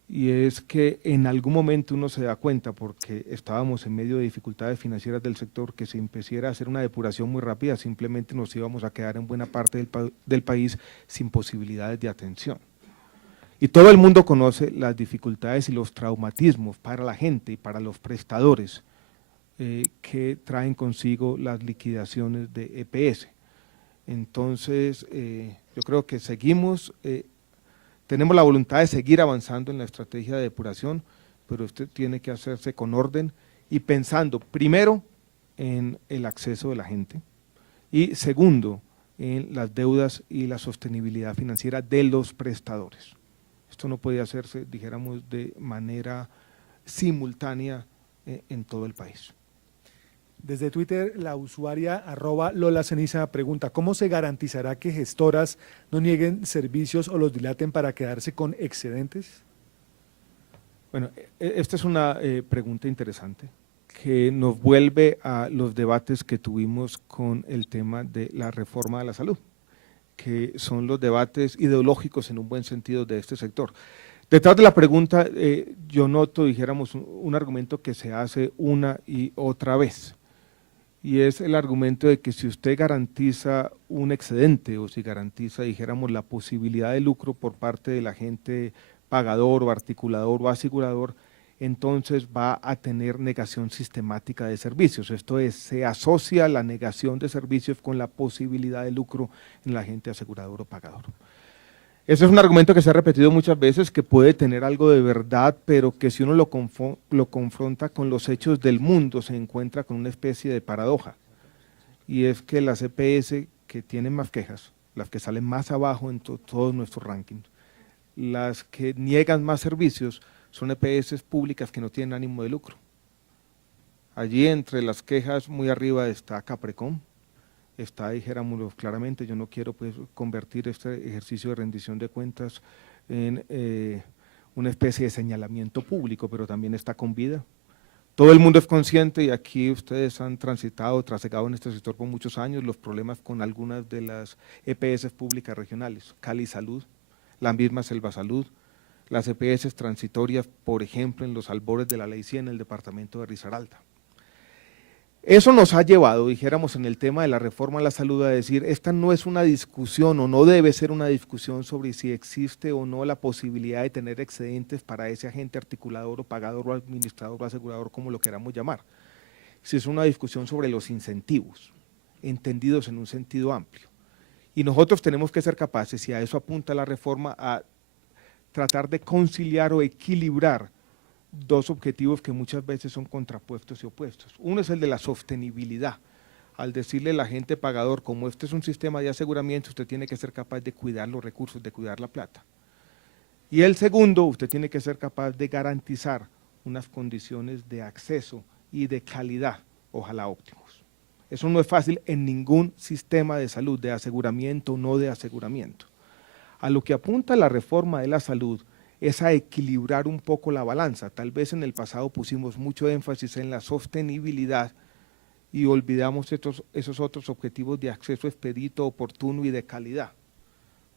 y es que en algún momento uno se da cuenta, porque estábamos en medio de dificultades financieras del sector, que si empezara a hacer una depuración muy rápida, simplemente nos íbamos a quedar en buena parte del país sin posibilidades de atención. Y todo el mundo conoce las dificultades y los traumatismos para la gente y para los prestadores que traen consigo las liquidaciones de EPS. Entonces, yo creo que tenemos la voluntad de seguir avanzando en la estrategia de depuración, pero usted tiene que hacerse con orden y pensando primero en el acceso de la gente y segundo en las deudas y la sostenibilidad financiera de los prestadores. Esto no puede hacerse, dijéramos, de manera simultánea en todo el país. Desde Twitter, la usuaria @LolaCeniza pregunta: ¿cómo se garantizará que gestoras no nieguen servicios o los dilaten para quedarse con excedentes? Bueno, esta es una pregunta interesante que nos vuelve a los debates que tuvimos con el tema de la reforma de la salud, que son los debates ideológicos en un buen sentido de este sector. Detrás de la pregunta, yo noto, dijéramos, un argumento que se hace una y otra vez, y es el argumento de que si usted garantiza un excedente o si garantiza, dijéramos, la posibilidad de lucro por parte del agente pagador o articulador o asegurador, entonces va a tener negación sistemática de servicios. Esto es, se asocia la negación de servicios con la posibilidad de lucro en el agente asegurador o pagador. Ese es un argumento que se ha repetido muchas veces, que puede tener algo de verdad, pero que si uno lo confronta con los hechos del mundo, se encuentra con una especie de paradoja. Y es que las EPS que tienen más quejas, las que salen más abajo en todos nuestros rankings, las que niegan más servicios, son EPS públicas que no tienen ánimo de lucro. Allí entre las quejas muy arriba está Caprecom, está, dijéramos claramente, yo no quiero pues convertir este ejercicio de rendición de cuentas en una especie de señalamiento público, pero también está Convida. Todo el mundo es consciente, y aquí ustedes han transitado, trasegado en este sector por muchos años, los problemas con algunas de las EPS públicas regionales, Cali Salud, la misma Selva Salud, las EPS transitorias, por ejemplo, en los albores de la Ley 100 en el departamento de Risaralda. Eso nos ha llevado, dijéramos, en el tema de la reforma a la salud, a decir, esta no es una discusión o no debe ser una discusión sobre si existe o no la posibilidad de tener excedentes para ese agente articulador o pagador o administrador o asegurador, como lo queramos llamar. Si es una discusión sobre los incentivos, entendidos en un sentido amplio. Y nosotros tenemos que ser capaces, y a eso apunta la reforma, a tratar de conciliar o equilibrar dos objetivos que muchas veces son contrapuestos y opuestos. Uno es el de la sostenibilidad. Al decirle al agente pagador, como este es un sistema de aseguramiento, usted tiene que ser capaz de cuidar los recursos, de cuidar la plata. Y el segundo, usted tiene que ser capaz de garantizar unas condiciones de acceso y de calidad, ojalá óptimos. Eso no es fácil en ningún sistema de salud, de aseguramiento o no de aseguramiento. A lo que apunta la reforma de la salud es a equilibrar un poco la balanza. Tal vez en el pasado pusimos mucho énfasis en la sostenibilidad y olvidamos esos otros objetivos de acceso expedito, oportuno y de calidad.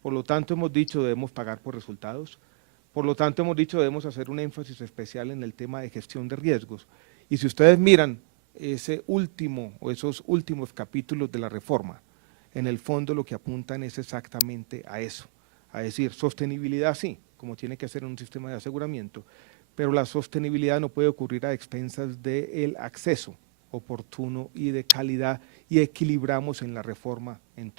Por lo tanto, hemos dicho debemos pagar por resultados. Por lo tanto, hemos dicho debemos hacer un énfasis especial en el tema de gestión de riesgos. Y si ustedes miran ese último o esos últimos capítulos de la reforma, en el fondo lo que apuntan es exactamente a eso, a decir sostenibilidad sí, como tiene que ser en un sistema de aseguramiento, pero la sostenibilidad no puede ocurrir a expensas del acceso oportuno y de calidad, y equilibramos en la reforma en todo.